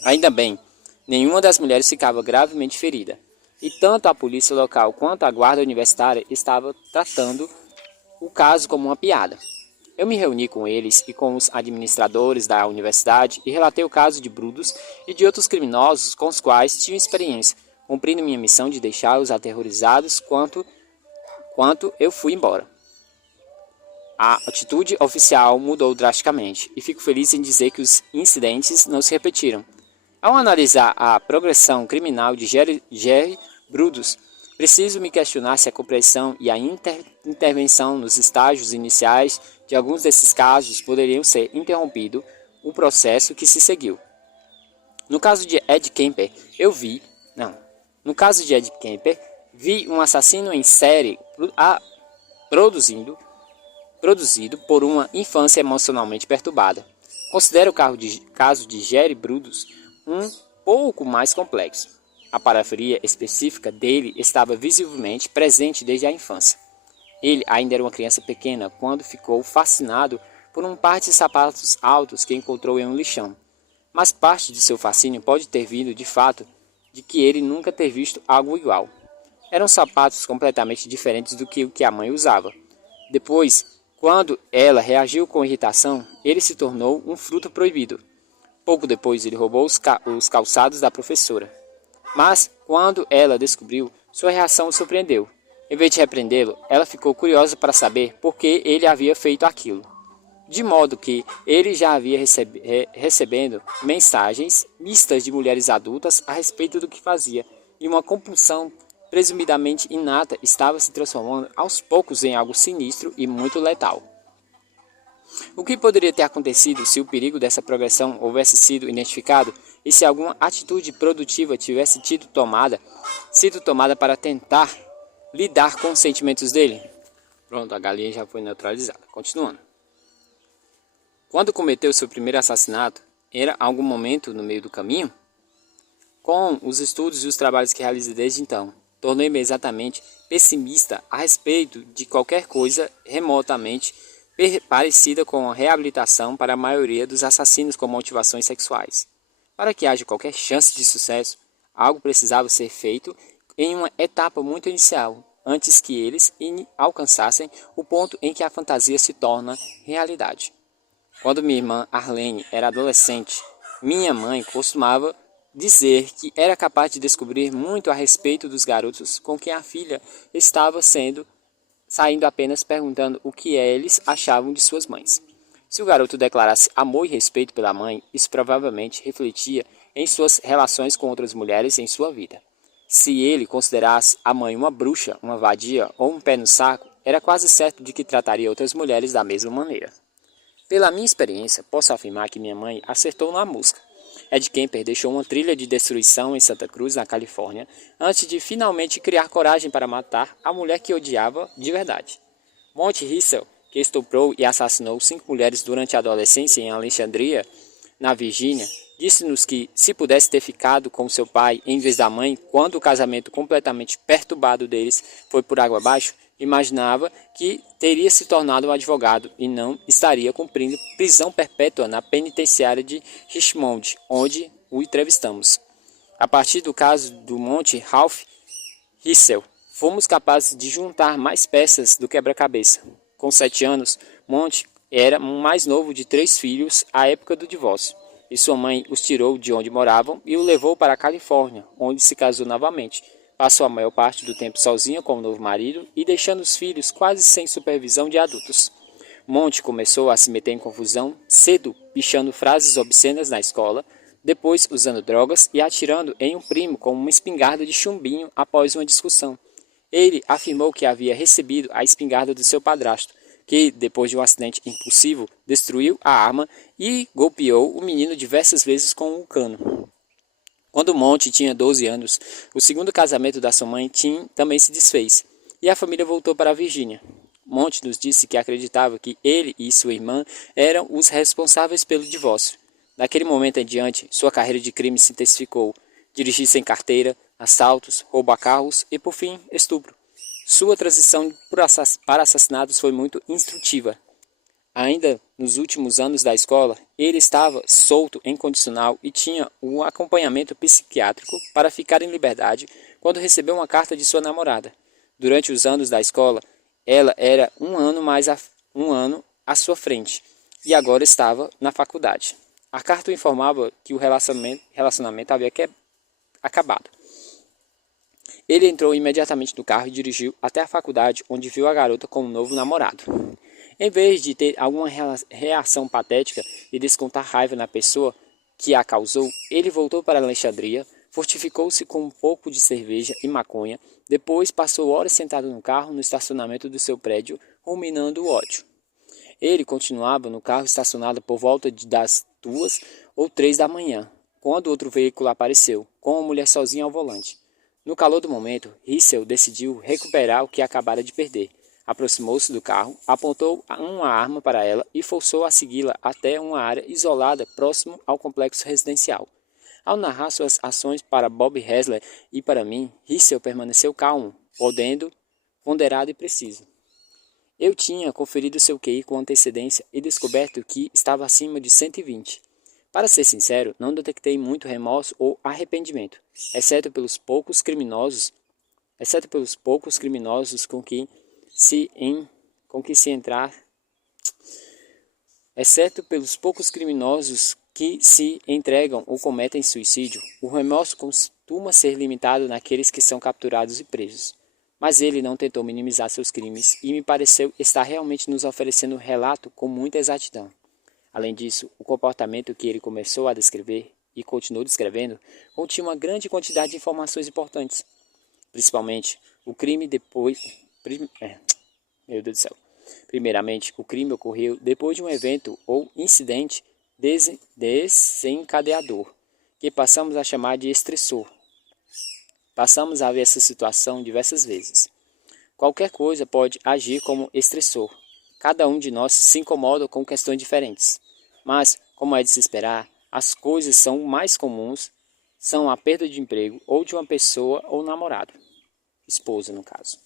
Ainda bem, nenhuma das mulheres ficava gravemente ferida, e tanto a polícia local quanto a guarda universitária estavam tratando o caso como uma piada. Eu me reuni com eles e com os administradores da universidade e relatei o caso de Brudos e de outros criminosos com os quais tinha experiência, cumprindo minha missão de deixá-los aterrorizados quanto eu fui embora. A atitude oficial mudou drasticamente e fico feliz em dizer que os incidentes não se repetiram. Ao analisar a progressão criminal de Jerry Brudos, preciso me questionar se a compreensão e a intervenção nos estágios iniciais de alguns desses casos poderiam ser interrompido o processo que se seguiu. No caso de Ed Kemper, vi um assassino em série produzido por uma infância emocionalmente perturbada. Considero o caso de Jerry Brudos um pouco mais complexo. A parafilia específica dele estava visivelmente presente desde a infância. Ele ainda era uma criança pequena quando ficou fascinado por um par de sapatos altos que encontrou em um lixão. Mas parte de seu fascínio pode ter vindo de fato de que ele nunca ter visto algo igual. Eram sapatos completamente diferentes do que o que a mãe usava. Depois, quando ela reagiu com irritação, ele se tornou um fruto proibido. Pouco depois, ele roubou os calçados da professora. Mas, quando ela descobriu, sua reação o surpreendeu. Em vez de repreendê-lo, ela ficou curiosa para saber por que ele havia feito aquilo. De modo que ele já havia recebendo mensagens mistas de mulheres adultas a respeito do que fazia, e uma compulsão presumidamente inata estava se transformando aos poucos em algo sinistro e muito letal. O que poderia ter acontecido se o perigo dessa progressão houvesse sido identificado e se alguma atitude produtiva tivesse sido tomada para tentar lidar com os sentimentos dele? Pronto, a galinha já foi neutralizada. Continuando. Quando cometeu seu primeiro assassinato, era algum momento no meio do caminho? Com os estudos e os trabalhos que realizei desde então, tornei-me exatamente pessimista a respeito de qualquer coisa remotamente parecida com a reabilitação para a maioria dos assassinos com motivações sexuais. Para que haja qualquer chance de sucesso, algo precisava ser feito em uma etapa muito inicial, antes que eles alcançassem o ponto em que a fantasia se torna realidade. Quando minha irmã Arlene era adolescente, minha mãe costumava dizer que era capaz de descobrir muito a respeito dos garotos com quem a filha estava saindo apenas perguntando o que eles achavam de suas mães. Se o garoto declarasse amor e respeito pela mãe, isso provavelmente refletia em suas relações com outras mulheres em sua vida. Se ele considerasse a mãe uma bruxa, uma vadia ou um pé no saco, era quase certo de que trataria outras mulheres da mesma maneira. Pela minha experiência, posso afirmar que minha mãe acertou na música. Ed Kemper deixou uma trilha de destruição em Santa Cruz, na Califórnia, antes de finalmente criar coragem para matar a mulher que odiava de verdade. Monte Hissel, que estuprou e assassinou 5 mulheres durante a adolescência em Alexandria, na Virgínia, disse-nos que, se pudesse ter ficado com seu pai em vez da mãe, quando o casamento completamente perturbado deles foi por água abaixo, imaginava que teria se tornado um advogado e não estaria cumprindo prisão perpétua na penitenciária de Richmond, onde o entrevistamos. A partir do caso do Monte Ralph Hissel, fomos capazes de juntar mais peças do quebra-cabeça. Com 7 anos, Monte era o mais novo de 3 filhos à época do divórcio, e sua mãe os tirou de onde moravam e o levou para a Califórnia, onde se casou novamente. Passou a maior parte do tempo sozinha com o novo marido e deixando os filhos quase sem supervisão de adultos. Monte começou a se meter em confusão cedo, pichando frases obscenas na escola, depois usando drogas e atirando em um primo com uma espingarda de chumbinho após uma discussão. Ele afirmou que havia recebido a espingarda do seu padrasto, que, depois de um acidente impulsivo, destruiu a arma e golpeou o menino diversas vezes com um cano. Quando Monte tinha 12 anos, o segundo casamento da sua mãe, Tim, também se desfez, e a família voltou para a Virgínia. Monte nos disse que acreditava que ele e sua irmã eram os responsáveis pelo divórcio. Daquele momento em diante, sua carreira de crime se intensificou. Dirigir sem carteira, assaltos, roubo a carros e, por fim, estupro. Sua transição para assassinatos foi muito instrutiva. Ainda nos últimos anos da escola, ele estava solto em condicional e tinha um acompanhamento psiquiátrico para ficar em liberdade quando recebeu uma carta de sua namorada. Durante os anos da escola, ela era um ano à sua frente e agora estava na faculdade. A carta informava que o relacionamento havia acabado. Ele entrou imediatamente no carro e dirigiu até a faculdade, onde viu a garota com um novo namorado. Em vez de ter alguma reação patética e descontar raiva na pessoa que a causou, ele voltou para Alexandria, fortificou-se com um pouco de cerveja e maconha, depois passou horas sentado no carro no estacionamento do seu prédio, ruminando o ódio. Ele continuava no carro estacionado por volta das 2 ou 3 da manhã, quando outro veículo apareceu, com uma mulher sozinha ao volante. No calor do momento, Hissel decidiu recuperar o que acabara de perder. Aproximou-se do carro, apontou uma arma para ela e forçou a segui-la até uma área isolada próximo ao complexo residencial. Ao narrar suas ações para Bob Hessler e para mim, Hissel permaneceu calmo, ponderado e preciso. Eu tinha conferido seu QI com antecedência e descoberto que estava acima de 120. Para ser sincero, não detectei muito remorso ou arrependimento, exceto pelos poucos criminosos com que se entregam ou cometem suicídio. O remorso costuma ser limitado naqueles que são capturados e presos. Mas ele não tentou minimizar seus crimes e me pareceu estar realmente nos oferecendo um relato com muita exatidão. Além disso, o comportamento que ele começou a descrever e continuou descrevendo continha uma grande quantidade de informações importantes. Principalmente, o crime Meu Deus do céu. Primeiramente, o crime ocorreu depois de um evento ou incidente desencadeador, que passamos a chamar de estressor. Passamos a ver essa situação diversas vezes. Qualquer coisa pode agir como estressor. Cada um de nós se incomoda com questões diferentes. Mas, como é de se esperar, as coisas são mais comuns são a perda de emprego ou de uma pessoa ou namorado, esposa no caso.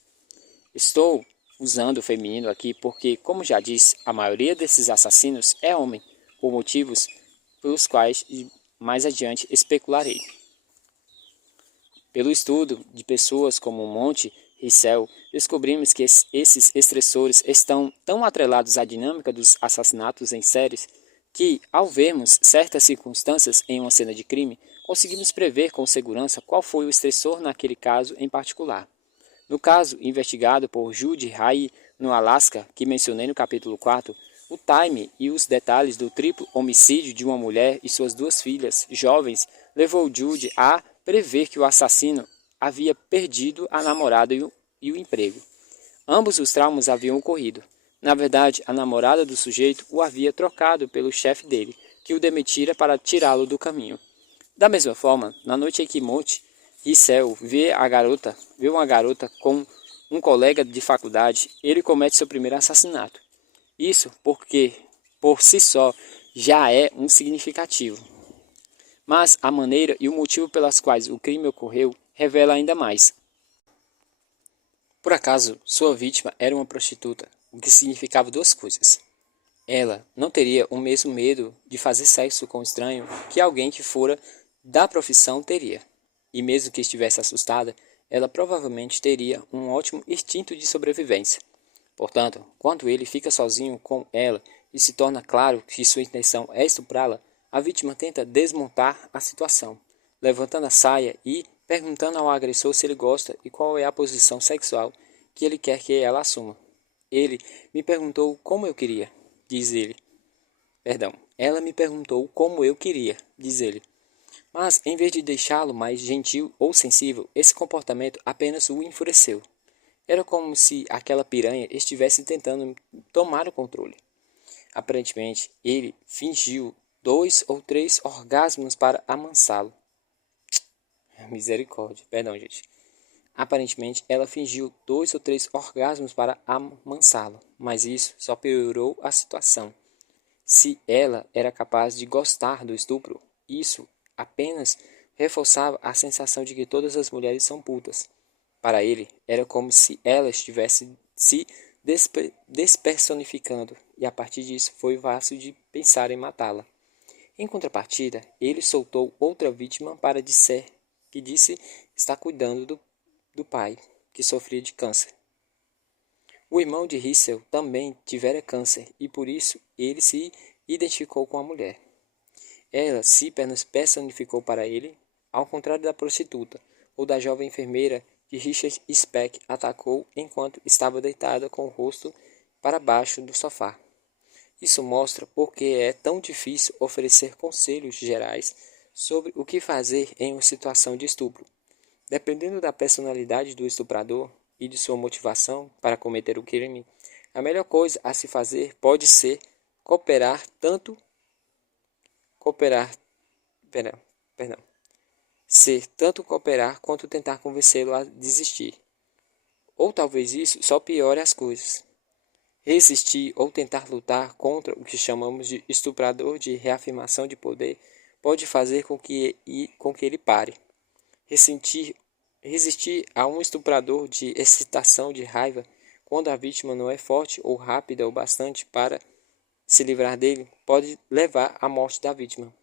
Estou usando o feminino aqui porque, como já disse, a maioria desses assassinos é homem, por motivos pelos quais mais adiante especularei. Pelo estudo de pessoas como Monte e Cell, descobrimos que esses estressores estão tão atrelados à dinâmica dos assassinatos em séries que, ao vermos certas circunstâncias em uma cena de crime, conseguimos prever com segurança qual foi o estressor naquele caso em particular. No caso investigado por Judy Ray no Alasca, que mencionei no capítulo 4, o time e os detalhes do triplo homicídio de uma mulher e suas duas filhas jovens levou Judy a prever que o assassino havia perdido a namorada e o emprego. Ambos os traumas haviam ocorrido. Na verdade, a namorada do sujeito o havia trocado pelo chefe dele, que o demitira para tirá-lo do caminho. Da mesma forma, na noite em que Monte Rissel vê uma garota com um colega de faculdade, ele comete seu primeiro assassinato. Isso porque, por si só, já é um significativo. Mas a maneira e o motivo pelas quais o crime ocorreu revela ainda mais. Por acaso, sua vítima era uma prostituta, o que significava duas coisas. Ela não teria o mesmo medo de fazer sexo com um estranho que alguém que fora da profissão teria. E mesmo que estivesse assustada, ela provavelmente teria um ótimo instinto de sobrevivência. Portanto, quando ele fica sozinho com ela e se torna claro que sua intenção é estuprá-la, a vítima tenta desmontar a situação, levantando a saia e perguntando ao agressor se ele gosta e qual é a posição sexual que ele quer que ela assuma. Ele me perguntou como eu queria, diz ele. Ela me perguntou como eu queria, diz ele. Mas, em vez de deixá-lo mais gentil ou sensível, esse comportamento apenas o enfureceu. Era como se aquela piranha estivesse tentando tomar o controle. Aparentemente, ele fingiu 2 ou 3 orgasmos para amansá-lo. Misericórdia, gente. Aparentemente, ela fingiu 2 ou 3 orgasmos para amansá-lo, mas isso só piorou a situação. Se ela era capaz de gostar do estupro, isso apenas reforçava a sensação de que todas as mulheres são putas. Para ele, era como se ela estivesse se despersonificando, e a partir disso foi fácil de pensar em matá-la. Em contrapartida, ele soltou outra vítima para dizer que disse estar cuidando do pai, que sofria de câncer. O irmão de Rissel também tivera câncer e por isso ele se identificou com a mulher. Ela se personificou para ele, ao contrário da prostituta ou da jovem enfermeira que Richard Speck atacou enquanto estava deitada com o rosto para baixo do sofá. Isso mostra por que é tão difícil oferecer conselhos gerais sobre o que fazer em uma situação de estupro. Dependendo da personalidade do estuprador e de sua motivação para cometer o crime, a melhor coisa a se fazer pode ser ser tanto cooperar quanto tentar convencê-lo a desistir. Ou talvez isso só piore as coisas. Resistir ou tentar lutar contra o que chamamos de estuprador de reafirmação de poder pode fazer com que ele pare. Resistir a um estuprador de excitação de raiva quando a vítima não é forte ou rápida o bastante para se livrar dele pode levar à morte da vítima.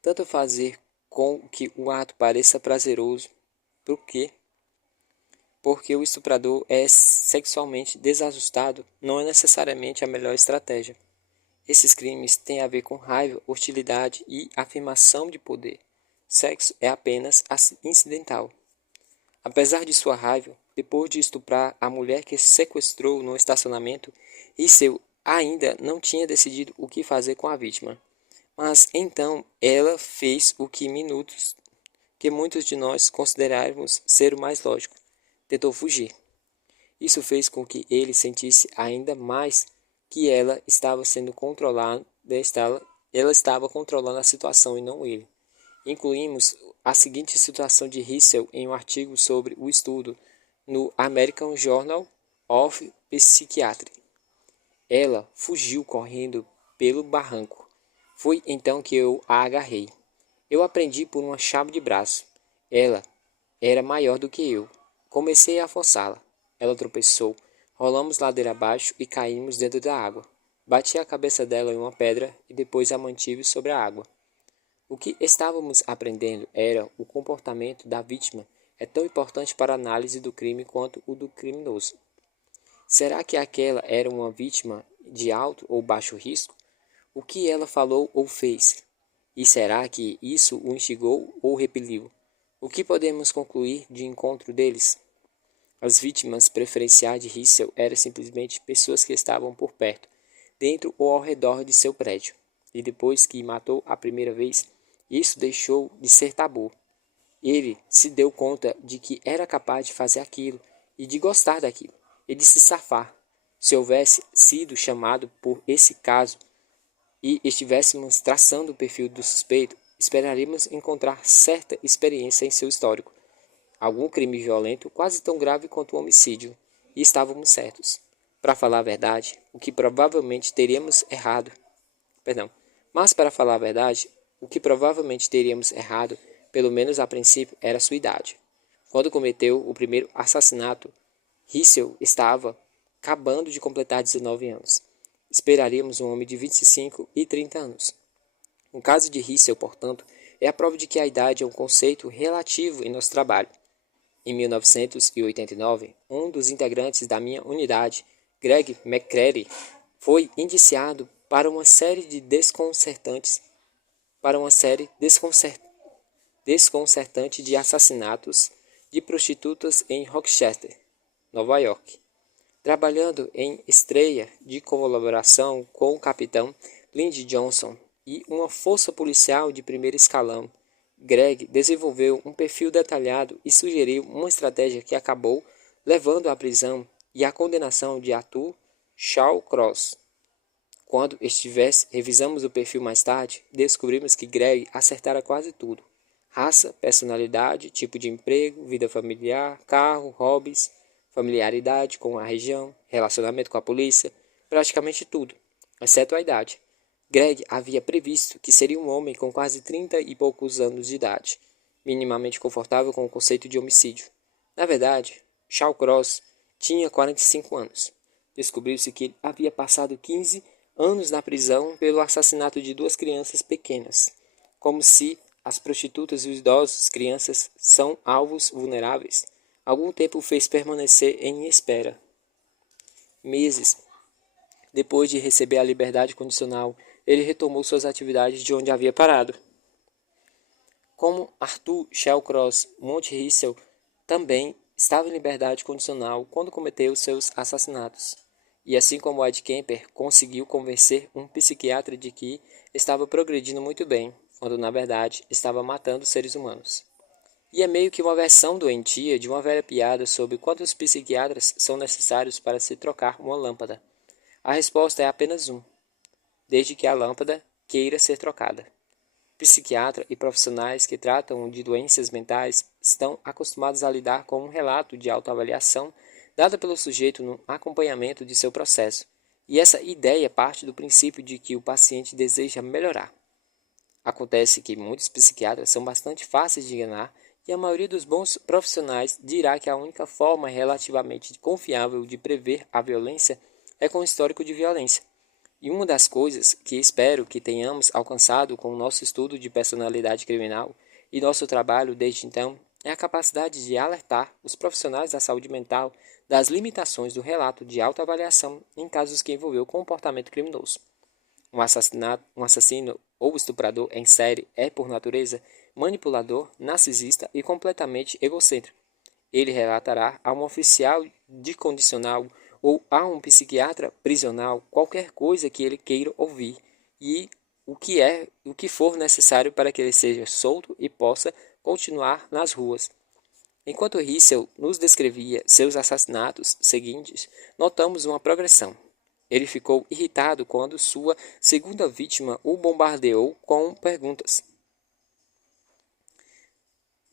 Tanto fazer com que o ato pareça prazeroso, porque o estuprador é sexualmente desajustado, não é necessariamente a melhor estratégia. Esses crimes têm a ver com raiva, hostilidade e afirmação de poder. Sexo é apenas incidental. Apesar de sua raiva, depois de estuprar a mulher que sequestrou no estacionamento, Issel ainda não tinha decidido o que fazer com a vítima. Mas então ela fez o que muitos de nós considerávamos ser o mais lógico. Tentou fugir. Isso fez com que ele sentisse ainda mais que ela estava sendo controlada, ela estava controlando a situação e não ele. Incluímos a seguinte situação de Rissel em um artigo sobre o estudo no American Journal of Psychiatry. Ela fugiu correndo pelo barranco. Foi então que eu a agarrei. Eu a prendi por uma chave de braço. Ela era maior do que eu. Comecei a forçá-la. Ela tropeçou. Rolamos ladeira abaixo e caímos dentro da água. Bati a cabeça dela em uma pedra e depois a mantive sobre a água. O que estávamos aprendendo era o comportamento da vítima é tão importante para a análise do crime quanto o do criminoso. Será que aquela era uma vítima de alto ou baixo risco? O que ela falou ou fez? E será que isso o instigou ou repeliu? O que podemos concluir de encontro deles? As vítimas preferenciais de Hissel eram simplesmente pessoas que estavam por perto, dentro ou ao redor de seu prédio. E depois que matou a primeira vez, isso deixou de ser tabu. Ele se deu conta de que era capaz de fazer aquilo e de gostar daquilo, e de se safar. Se houvesse sido chamado por esse caso e estivéssemos traçando o perfil do suspeito, esperaríamos encontrar certa experiência em seu histórico, algum crime violento quase tão grave quanto o homicídio, e estávamos certos. Para falar a verdade, o que provavelmente teríamos errado, mas para falar a verdade, o que provavelmente teríamos errado, pelo menos a princípio, era sua idade. Quando cometeu o primeiro assassinato, Hissel estava acabando de completar 19 anos. Esperaríamos um homem de 25 e 30 anos. O caso de Hissel, portanto, é a prova de que a idade é um conceito relativo em nosso trabalho. Em 1989, um dos integrantes da minha unidade, Greg McCreary, foi indiciado para uma série desconcertante de assassinatos de prostitutas em Rochester, Nova York. Trabalhando em estreia de colaboração com o capitão Lyndon Johnson e uma força policial de primeiro escalão, Greg desenvolveu um perfil detalhado e sugeriu uma estratégia que acabou levando à prisão e à condenação de Arthur Shawcross. Quando revisamos o perfil mais tarde, descobrimos que Greg acertara quase tudo: raça, personalidade, tipo de emprego, vida familiar, carro, hobbies, familiaridade com a região, relacionamento com a polícia, praticamente tudo, exceto a idade. Greg havia previsto que seria um homem com quase 30 e poucos anos de idade, minimamente confortável com o conceito de homicídio. Na verdade, Shawcross tinha 45 anos. Descobriu-se que ele havia passado 15 anos na prisão pelo assassinato de 2 crianças pequenas, como se as prostitutas e os idosos crianças são alvos vulneráveis. Algum tempo o fez permanecer em espera. Meses depois de receber a liberdade condicional, ele retomou suas atividades de onde havia parado. Como Arthur Shawcross, Monte Hissel também estava em liberdade condicional quando cometeu seus assassinatos. E assim como Ed Kemper conseguiu convencer um psiquiatra de que estava progredindo muito bem, quando na verdade estava matando seres humanos. E é meio que uma versão doentia de uma velha piada sobre quantos psiquiatras são necessários para se trocar uma lâmpada. A resposta é apenas um, desde que a lâmpada queira ser trocada. Psiquiatra e profissionais que tratam de doenças mentais estão acostumados a lidar com um relato de autoavaliação dada pelo sujeito no acompanhamento de seu processo, e essa ideia parte do princípio de que o paciente deseja melhorar. Acontece que muitos psiquiatras são bastante fáceis de enganar e a maioria dos bons profissionais dirá que a única forma relativamente confiável de prever a violência é com histórico de violência. E uma das coisas que espero que tenhamos alcançado com o nosso estudo de personalidade criminal e nosso trabalho desde então é a capacidade de alertar os profissionais da saúde mental das limitações do relato de autoavaliação em casos que envolveu comportamento criminoso. Um assassino ou estuprador em série é, por natureza, manipulador, narcisista e completamente egocêntrico. Ele relatará a um oficial de condicional ou a um psiquiatra prisional qualquer coisa que ele queira ouvir e o que for necessário para que ele seja solto e possa continuar nas ruas. Enquanto Hissel nos descrevia seus assassinatos seguintes, notamos uma progressão. Ele ficou irritado quando sua segunda vítima o bombardeou com perguntas.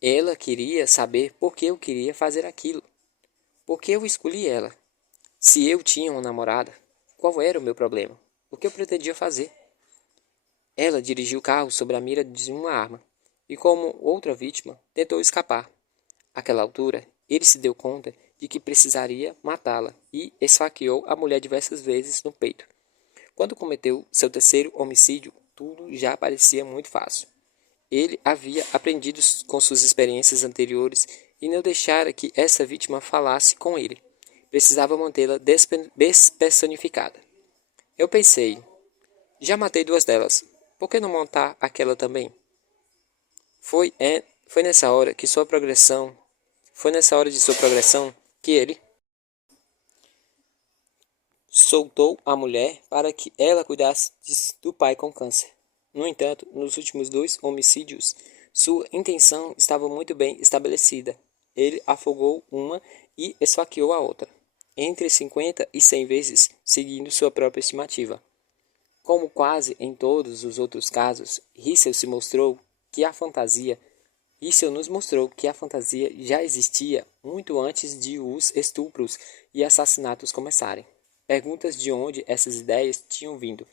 Ela queria saber por que eu queria fazer aquilo. Por que eu escolhi ela? Se eu tinha uma namorada, qual era o meu problema? o que eu pretendia fazer. Ela dirigiu o carro sob a mira de uma arma, e como outra vítima, tentou escapar. Àquela altura, ele se deu conta de que precisaria matá-la e esfaqueou a mulher diversas vezes no peito. Quando cometeu seu terceiro homicídio, tudo já parecia muito fácil. Ele havia aprendido com suas experiências anteriores e não deixara que essa vítima falasse com ele. Precisava mantê-la despersonificada. Eu pensei, já matei duas delas, por que não montar aquela também? Foi nessa hora que sua progressão, foi nessa hora de sua progressão que ele soltou a mulher para que ela cuidasse do pai com câncer. No entanto, nos últimos dois homicídios, sua intenção estava muito bem estabelecida. Ele afogou uma e esfaqueou a outra, entre 50 e 100 vezes, seguindo sua própria estimativa. Como quase em todos os outros casos, Ríssel nos mostrou que a fantasia já existia muito antes de os estupros e assassinatos começarem. Perguntas de onde essas ideias tinham vindo.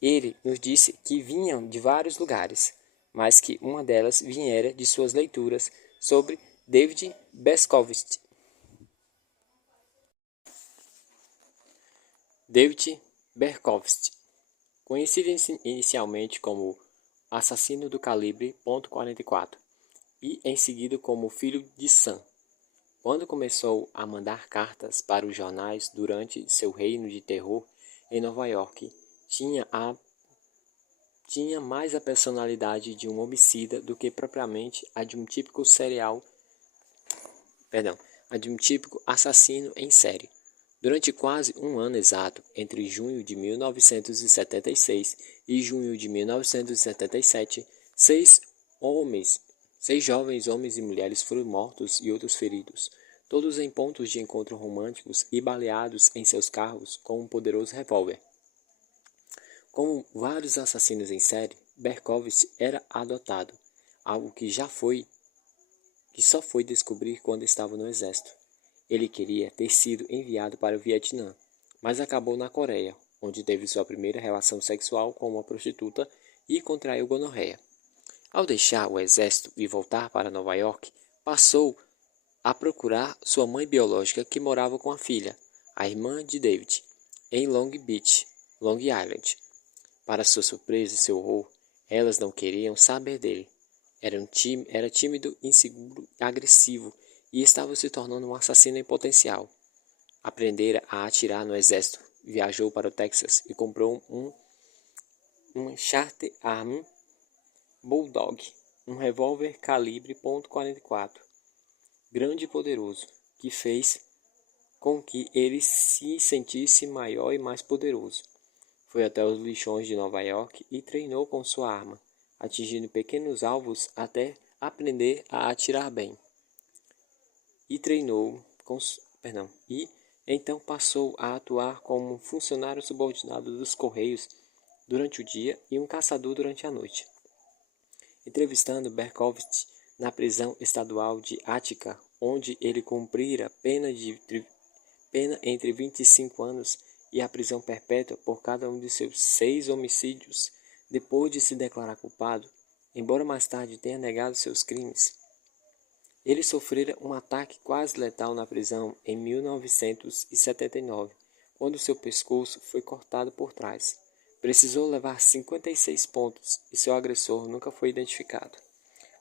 Ele nos disse que vinham de vários lugares, mas que uma delas viera de suas leituras sobre David Berkowitz. David Berkowitz, conhecido inicialmente como assassino do calibre .44 e em seguida como filho de Sam. Quando começou a mandar cartas para os jornais durante seu reino de terror em Nova York, tinha mais a personalidade de um homicida do que propriamente a de um típico assassino em série. Durante quase um ano exato, entre junho de 1976 e junho de 1977, seis jovens homens e mulheres foram mortos e outros feridos, todos em pontos de encontro românticos e baleados em seus carros com um poderoso revólver. Como vários assassinos em série, Berkowitz era adotado, algo que só foi descobrir quando estava no exército. Ele queria ter sido enviado para o Vietnã, mas acabou na Coreia, onde teve sua primeira relação sexual com uma prostituta e contraiu gonorreia. Ao deixar o exército e voltar para Nova York, passou a procurar sua mãe biológica que morava com a filha, a irmã de David, em Long Beach, Long Island. Para sua surpresa e seu horror, elas não queriam saber dele. Era tímido, inseguro, agressivo e estava se tornando um assassino em potencial. Aprendera a atirar no exército, viajou para o Texas e comprou um Charter Arm Bulldog, um revólver calibre .44, grande e poderoso, que fez com que ele se sentisse maior e mais poderoso. Foi até os lixões de Nova York e treinou com sua arma, atingindo pequenos alvos até aprender a atirar bem. E então passou a atuar como um funcionário subordinado dos Correios durante o dia e um caçador durante a noite. Entrevistando Berkowitz na prisão estadual de Attica, onde ele cumprira pena entre 25 anos e a prisão perpétua por cada um de seus 6 homicídios, depois de se declarar culpado, embora mais tarde tenha negado seus crimes. Ele sofrera um ataque quase letal na prisão em 1979, quando seu pescoço foi cortado por trás. Precisou levar 56 pontos e seu agressor nunca foi identificado.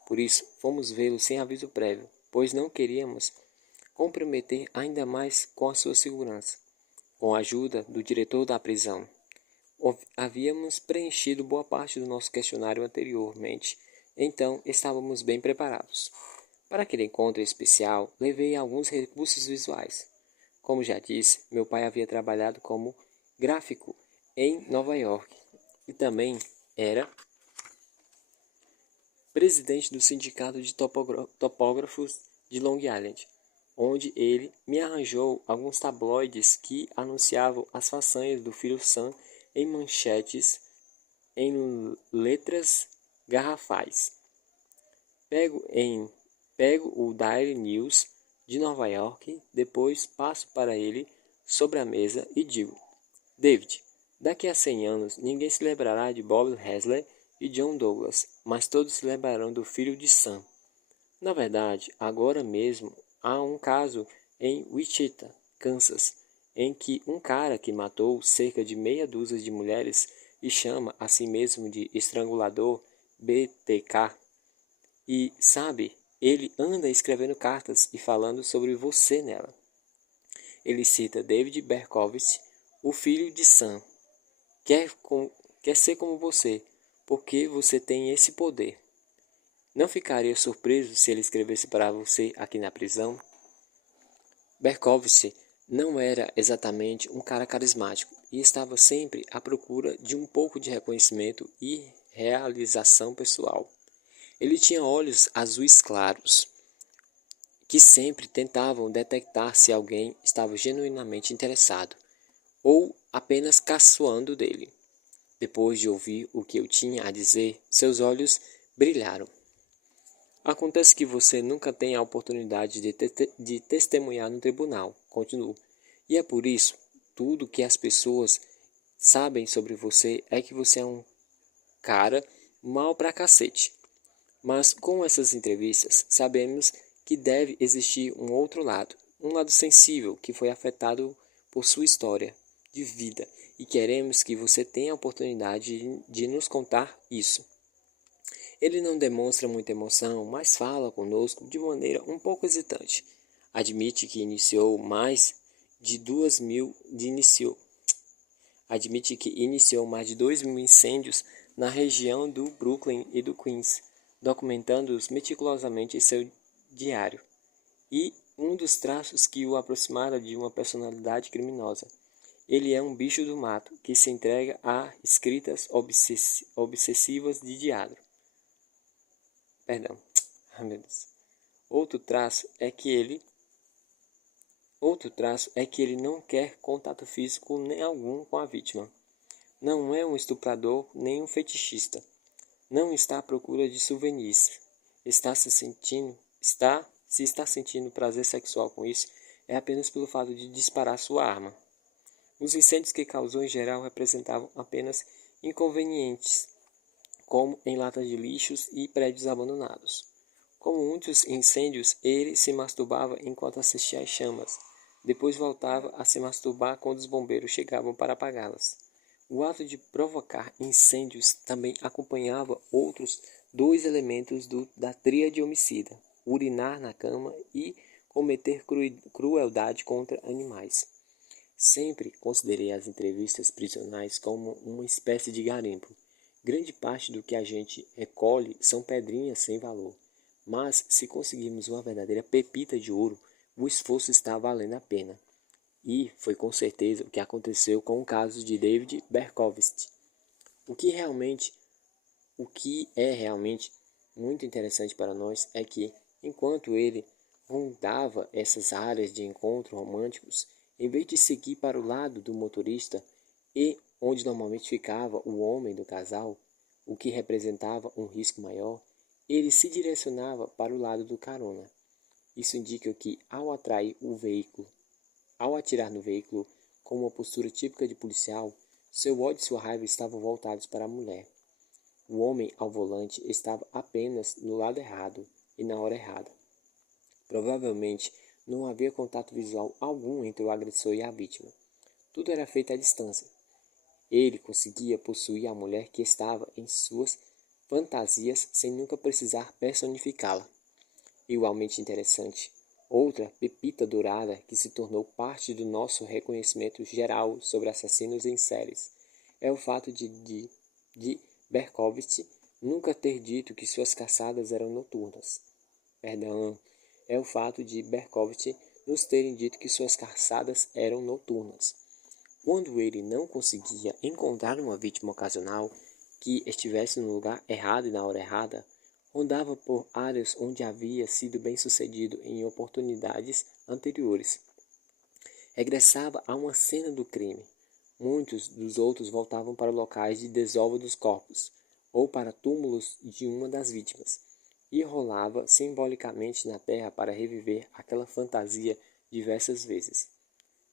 Por isso, fomos vê-lo sem aviso prévio, pois não queríamos comprometer ainda mais com a sua segurança. Com a ajuda do diretor da prisão, havíamos preenchido boa parte do nosso questionário anteriormente, então estávamos bem preparados. Para aquele encontro especial, levei alguns recursos visuais. Como já disse, meu pai havia trabalhado como gráfico em Nova York e também era presidente do sindicato de topógrafos de Long Island, onde ele me arranjou alguns tabloides que anunciavam as façanhas do filho Sam em manchetes em letras garrafais. Pego o Daily News de Nova York, depois passo para ele sobre a mesa e digo: David, Daqui a 100 anos, ninguém se lembrará de Bob Hazlett e John Douglas, mas todos se lembrarão do filho de Sam. Na verdade, agora mesmo há um caso em Wichita, Kansas, em que um cara que matou cerca de meia dúzia de mulheres e chama a si mesmo de estrangulador BTK. E, sabe, ele anda escrevendo cartas e falando sobre você nela. Ele cita David Berkowitz, o filho de Sam. Quer ser como você, porque você tem esse poder. Não ficaria surpreso se ele escrevesse para você aqui na prisão? Berkowitz não era exatamente um cara carismático e estava sempre à procura de um pouco de reconhecimento e realização pessoal. Ele tinha olhos azuis claros, que sempre tentavam detectar se alguém estava genuinamente interessado ou apenas caçoando dele. Depois de ouvir o que eu tinha a dizer, seus olhos brilharam. Acontece que você nunca tem a oportunidade de testemunhar no tribunal, continuou. E é por isso, tudo que as pessoas sabem sobre você é que você é um cara mal pra cacete. Mas com essas entrevistas, sabemos que deve existir um lado sensível que foi afetado por sua história de vida, e queremos que você tenha a oportunidade de nos contar isso. Ele não demonstra muita emoção, mas fala conosco de maneira um pouco hesitante. Admite que iniciou mais de 2.000 incêndios na região do Brooklyn e do Queens, documentando-os meticulosamente em seu diário. E um dos traços que o aproximara de uma personalidade criminosa. Ele é um bicho do mato que se entrega a escritas obsessivas de diário. Perdão. Ai, meu Deus. Outro traço é que ele não quer contato físico nem algum com a vítima. Não é um estuprador nem um fetichista. Não está à procura de souvenirs. Se está sentindo prazer sexual com isso, é apenas pelo fato de disparar sua arma. Os incêndios que causou em geral representavam apenas inconvenientes, como em latas de lixos e prédios abandonados. Como muitos incêndios, ele se masturbava enquanto assistia às chamas. Depois voltava a se masturbar quando os bombeiros chegavam para apagá-las. O ato de provocar incêndios também acompanhava outros dois elementos da tríade homicida: urinar na cama e cometer crueldade contra animais. Sempre considerei as entrevistas prisionais como uma espécie de garimpo. Grande parte do que a gente recolhe são pedrinhas sem valor. Mas, se conseguirmos uma verdadeira pepita de ouro, o esforço está valendo a pena. E foi com certeza o que aconteceu com o caso de David Berkowitz. O que é realmente muito interessante para nós é que, enquanto ele rondava essas áreas de encontros românticos, em vez de seguir para o lado do motorista e onde normalmente ficava o homem do casal, o que representava um risco maior, ele se direcionava para o lado do carona. Isso indica que, ao atirar no veículo com uma postura típica de policial, seu ódio e sua raiva estavam voltados para a mulher. O homem ao volante estava apenas no lado errado e na hora errada. Provavelmente não havia contato visual algum entre o agressor e a vítima. Tudo era feito à distância. Ele conseguia possuir a mulher que estava em suas fantasias sem nunca precisar personificá-la. Igualmente interessante, outra pepita dourada que se tornou parte do nosso reconhecimento geral sobre assassinos em séries é o fato de Berkowitz nunca ter dito que suas caçadas eram noturnas. É o fato de Berkowitz nos terem dito que suas caçadas eram noturnas. Quando ele não conseguia encontrar uma vítima ocasional que estivesse no lugar errado e na hora errada, rondava por áreas onde havia sido bem-sucedido em oportunidades anteriores. Regressava a uma cena do crime. Muitos dos outros voltavam para locais de desova dos corpos, ou para túmulos de uma das vítimas, e rolava simbolicamente na terra para reviver aquela fantasia diversas vezes.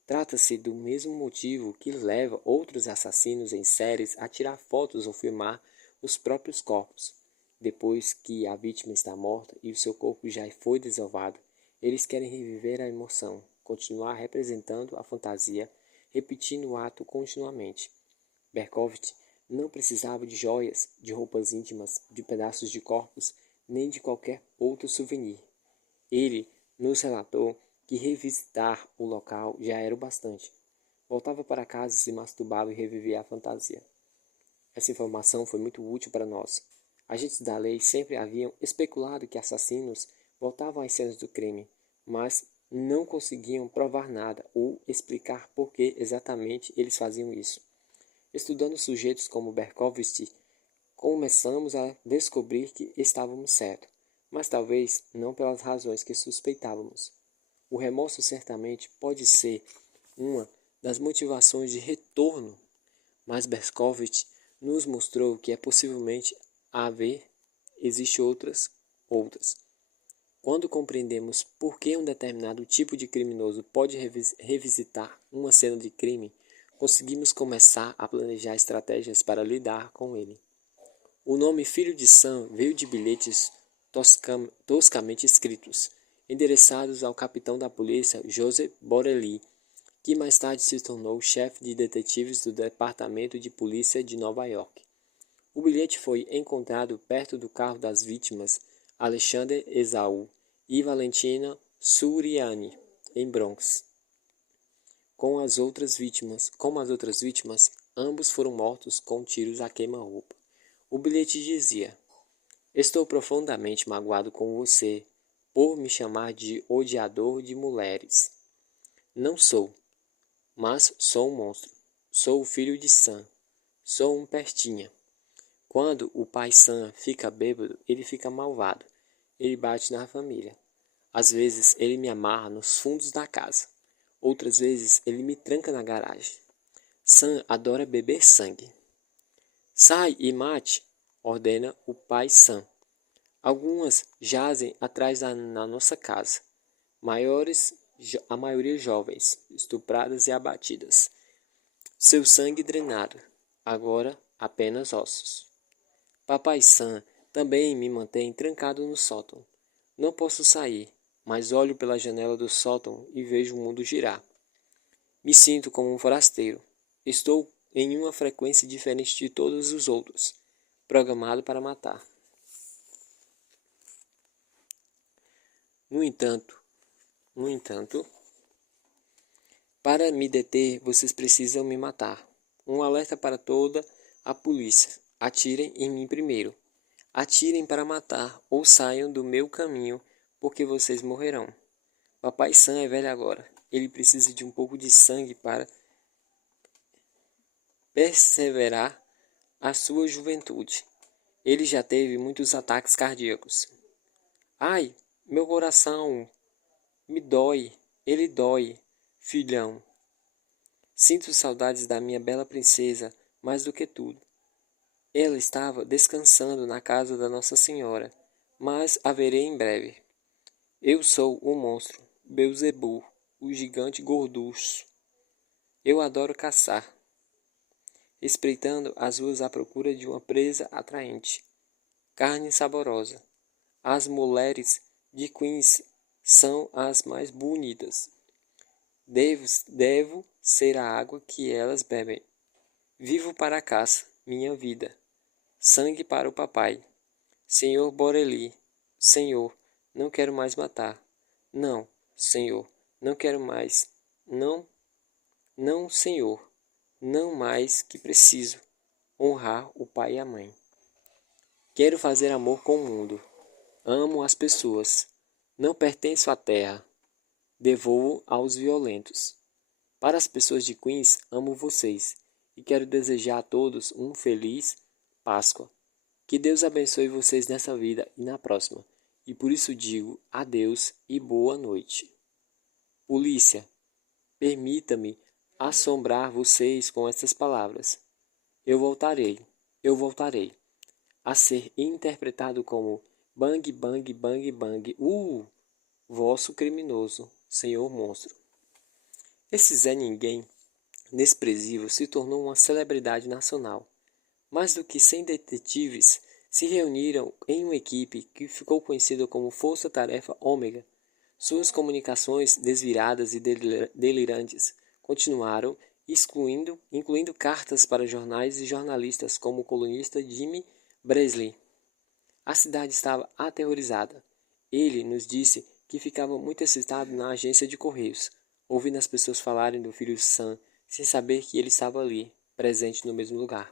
Trata-se do mesmo motivo que leva outros assassinos em séries a tirar fotos ou filmar os próprios corpos. Depois que a vítima está morta e o seu corpo já foi desovado, eles querem reviver a emoção, continuar representando a fantasia, repetindo o ato continuamente. Berkowitz não precisava de joias, de roupas íntimas, de pedaços de corpos, nem de qualquer outro souvenir. Ele nos relatou que revisitar o local já era o bastante. Voltava para casa, se masturbava e revivia a fantasia. Essa informação foi muito útil para nós. Agentes da lei sempre haviam especulado que assassinos voltavam às cenas do crime, mas não conseguiam provar nada ou explicar por que exatamente eles faziam isso. Estudando sujeitos como Berkowitz, começamos a descobrir que estávamos certos, mas talvez não pelas razões que suspeitávamos. O remorso certamente pode ser uma das motivações de retorno, mas Berkowitz nos mostrou que é possivelmente existe outras. Quando compreendemos por que um determinado tipo de criminoso pode revisitar uma cena de crime, conseguimos começar a planejar estratégias para lidar com ele. O nome Filho de Sam veio de bilhetes toscamente escritos, endereçados ao capitão da polícia Joseph Borelli, que mais tarde se tornou chefe de detetives do Departamento de Polícia de Nova York. O bilhete foi encontrado perto do carro das vítimas Alexander Esau e Valentina Suriani, em Bronx. Como as outras vítimas, ambos foram mortos com tiros a queima-roupa. O bilhete dizia: "Estou profundamente magoado com você por me chamar de odiador de mulheres. Não sou, mas sou um monstro. Sou o filho de Sam. Sou um pestinha. Quando o pai Sam fica bêbado, ele fica malvado. Ele bate na família. Às vezes ele me amarra nos fundos da casa. Outras vezes ele me tranca na garagem. Sam adora beber sangue. Sai e mate, ordena o pai Sam. Algumas jazem atrás na nossa casa. A maioria jovens, estupradas e abatidas. Seu sangue drenado. Agora apenas ossos. Papai Sam também me mantém trancado no sótão. Não posso sair, mas olho pela janela do sótão e vejo o mundo girar. Me sinto como um forasteiro. Estou em uma frequência diferente de todos os outros, programado para matar. No entanto, para me deter, vocês precisam me matar. Um alerta para toda a polícia. Atirem em mim primeiro. Atirem para matar ou saiam do meu caminho, porque vocês morrerão. Papai Sam é velho agora. Ele precisa de um pouco de sangue para perseverar a sua juventude. Ele já teve muitos ataques cardíacos. Ai, meu coração me dói. Ele dói, filhão. Sinto saudades da minha bela princesa mais do que tudo. Ela estava descansando na casa da Nossa Senhora, mas a verei em breve. Eu sou o monstro, Beelzebub, o gigante gorducho. Eu adoro caçar, espreitando as ruas à procura de uma presa atraente. Carne saborosa. As mulheres de Queens são as mais bonitas. Devo ser a água que elas bebem. Vivo para a caça, minha vida. Sangue para o papai. Senhor Borelli. Senhor, não quero mais matar. Não, senhor, não quero mais. Não, não, senhor. Não mais que preciso. Honrar o pai e a mãe. Quero fazer amor com o mundo. Amo as pessoas. Não pertenço à terra. Devolvo aos violentos. Para as pessoas de Queens, amo vocês e quero desejar a todos um feliz Páscoa. Que Deus abençoe vocês nessa vida e na próxima. E por isso digo adeus e boa noite. Polícia, permita-me assombrar vocês com essas palavras. Eu voltarei, a ser interpretado como bang, bang, bang, bang, vosso criminoso, senhor monstro. Esse Zé Ninguém desprezível se tornou uma celebridade nacional. Mais do que 100 detetives se reuniram em uma equipe que ficou conhecida como Força Tarefa Ômega. Suas comunicações desviradas e delirantes continuaram, incluindo cartas para jornais e jornalistas como o colunista Jimmy Breslin. A cidade estava aterrorizada. Ele nos disse que ficava muito excitado na agência de correios, ouvindo as pessoas falarem do filho Sam, sem saber que ele estava ali, presente no mesmo lugar.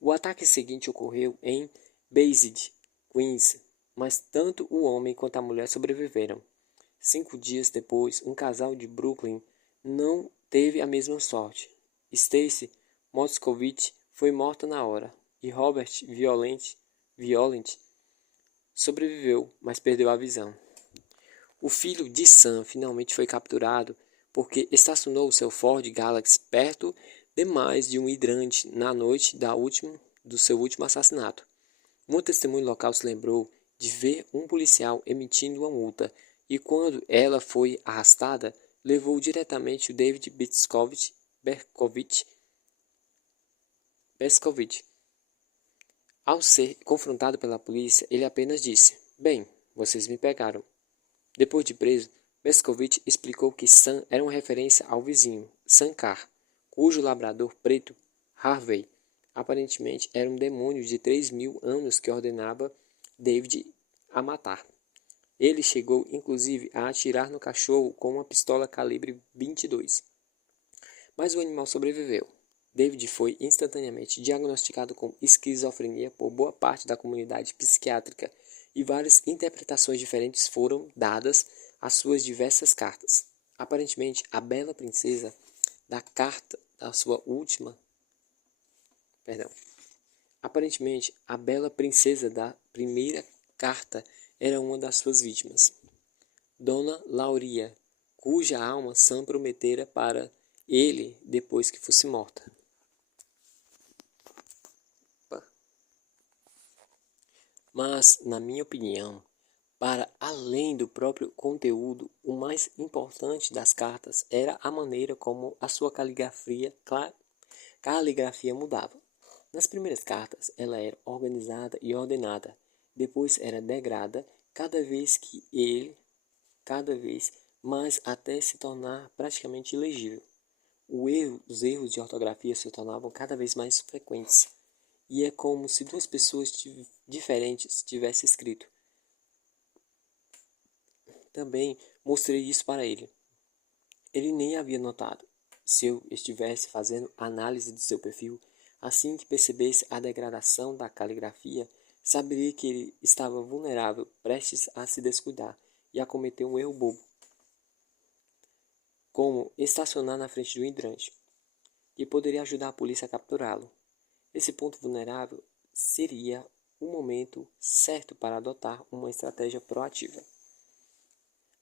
O ataque seguinte ocorreu em Based, Queens, mas tanto o homem quanto a mulher sobreviveram. 5 dias depois, um casal de Brooklyn não teve a mesma sorte. Stacy Moscovitch foi morta na hora, e Robert Violent sobreviveu, mas perdeu a visão. O filho de Sam finalmente foi capturado porque estacionou seu Ford Galaxy perto demais de um hidrante na noite do seu último assassinato. Uma testemunha local se lembrou de ver um policial emitindo uma multa e quando ela foi arrastada, levou diretamente o David Beskovich. Ao ser confrontado pela polícia, ele apenas disse: "Bem, vocês me pegaram." Depois de preso, Beskovich explicou que Sam era uma referência ao vizinho, Sam Carr, cujo labrador preto, Harvey, aparentemente era um demônio de 3.000 anos que ordenava David a matar. Ele chegou, inclusive, a atirar no cachorro com uma pistola calibre 22. Mas o animal sobreviveu. David foi instantaneamente diagnosticado com esquizofrenia por boa parte da comunidade psiquiátrica e várias interpretações diferentes foram dadas às suas diversas cartas. Aparentemente, a bela princesa da carta da sua última... Aparentemente, a bela princesa da primeira carta era uma das suas vítimas, Dona Lauria, cuja alma Sam prometera para ele depois que fosse morta. Mas, na minha opinião, para além do próprio conteúdo, o mais importante das cartas era a maneira como a sua caligrafia mudava. Nas primeiras cartas, ela era organizada e ordenada, depois era degradada cada vez mais até se tornar praticamente ilegível. Os erros de ortografia se tornavam cada vez mais frequentes. E é como se duas pessoas diferentes tivessem escrito. Também mostrei isso para ele. Ele nem havia notado. Se eu estivesse fazendo análise do seu perfil, assim que percebesse a degradação da caligrafia, saberia que ele estava vulnerável, prestes a se descuidar e a cometer um erro bobo, como estacionar na frente do hidrante, e poderia ajudar a polícia a capturá-lo. Esse ponto vulnerável seria o momento certo para adotar uma estratégia proativa.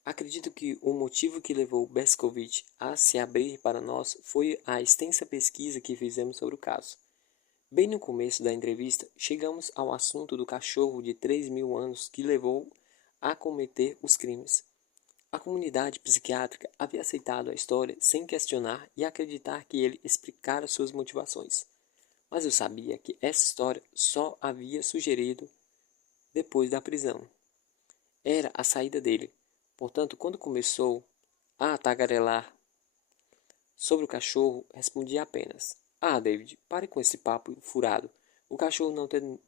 Acredito que o motivo que levou Beskovich a se abrir para nós foi a extensa pesquisa que fizemos sobre o caso. Bem no começo da entrevista, chegamos ao assunto do cachorro de 3.000 anos que levou a cometer os crimes. A comunidade psiquiátrica havia aceitado a história sem questionar e acreditar que ele explicara suas motivações. Mas eu sabia que essa história só havia sugerido depois da prisão. Era a saída dele. Portanto, quando começou a tagarelar sobre o cachorro, respondi apenas: "Ah, David, pare com esse papo furado. O cachorro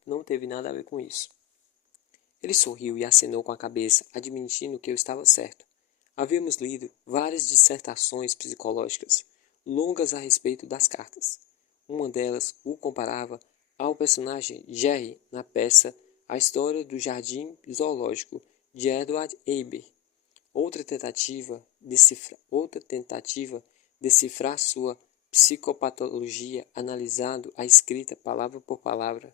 não teve nada a ver com isso." Ele sorriu e acenou com a cabeça, admitindo que eu estava certo. Havíamos lido várias dissertações psicológicas, longas a respeito das cartas. Uma delas o comparava ao personagem Jerry na peça A História do Jardim Zoológico, de Edward Albee. Outra tentativa decifrar sua psicopatologia analisando a escrita palavra por palavra.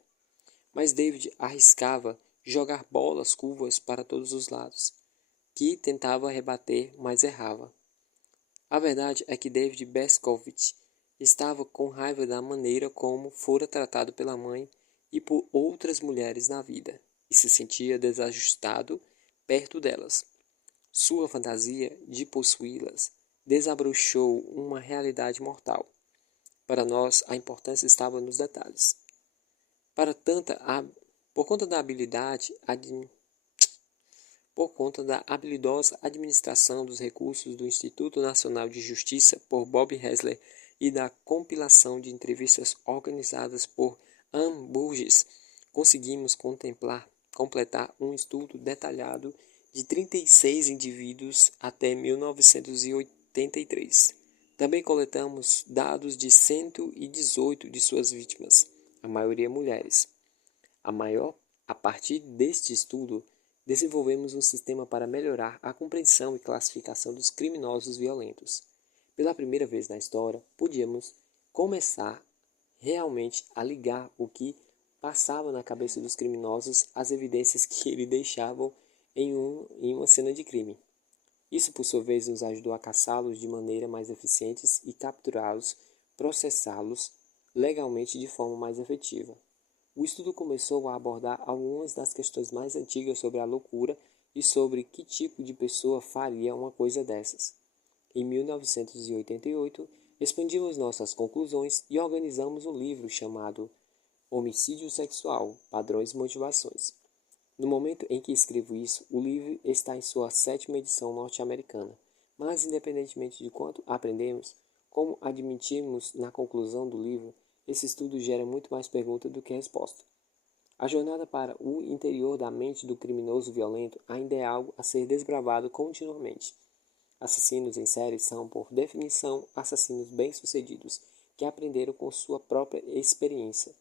Mas David arriscava jogar bolas curvas para todos os lados, que tentava rebater, mas errava. A verdade é que David Beskovich estava com raiva da maneira como fora tratado pela mãe e por outras mulheres na vida, e se sentia desajustado perto delas. Sua fantasia de possuí-las desabrochou uma realidade mortal. Para nós, a importância estava nos detalhes. Por conta da habilidosa administração dos recursos do Instituto Nacional de Justiça por Bob Hessler e da compilação de entrevistas organizadas por Ann Burgess, conseguimos completar um estudo detalhado de 36 indivíduos até 1983. Também coletamos dados de 118 de suas vítimas, a maioria mulheres. A partir deste estudo, desenvolvemos um sistema para melhorar a compreensão e classificação dos criminosos violentos. Pela primeira vez na história, podíamos começar realmente a ligar o que passava na cabeça dos criminosos às evidências que eles deixavam em uma cena de crime. Isso, por sua vez, nos ajudou a caçá-los de maneira mais eficiente e capturá-los, processá-los legalmente de forma mais efetiva. O estudo começou a abordar algumas das questões mais antigas sobre a loucura e sobre que tipo de pessoa faria uma coisa dessas. Em 1988, expandimos nossas conclusões e organizamos um livro chamado Homicídio Sexual, Padrões e Motivações. No momento em que escrevo isso, o livro está em sua 7ª edição norte-americana, mas independentemente de quanto aprendemos, como admitimos na conclusão do livro, esse estudo gera muito mais pergunta do que resposta. A jornada para o interior da mente do criminoso violento ainda é algo a ser desbravado continuamente. Assassinos em série são, por definição, assassinos bem-sucedidos, que aprenderam com sua própria experiência.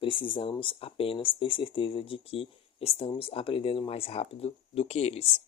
Precisamos apenas ter certeza de que estamos aprendendo mais rápido do que eles.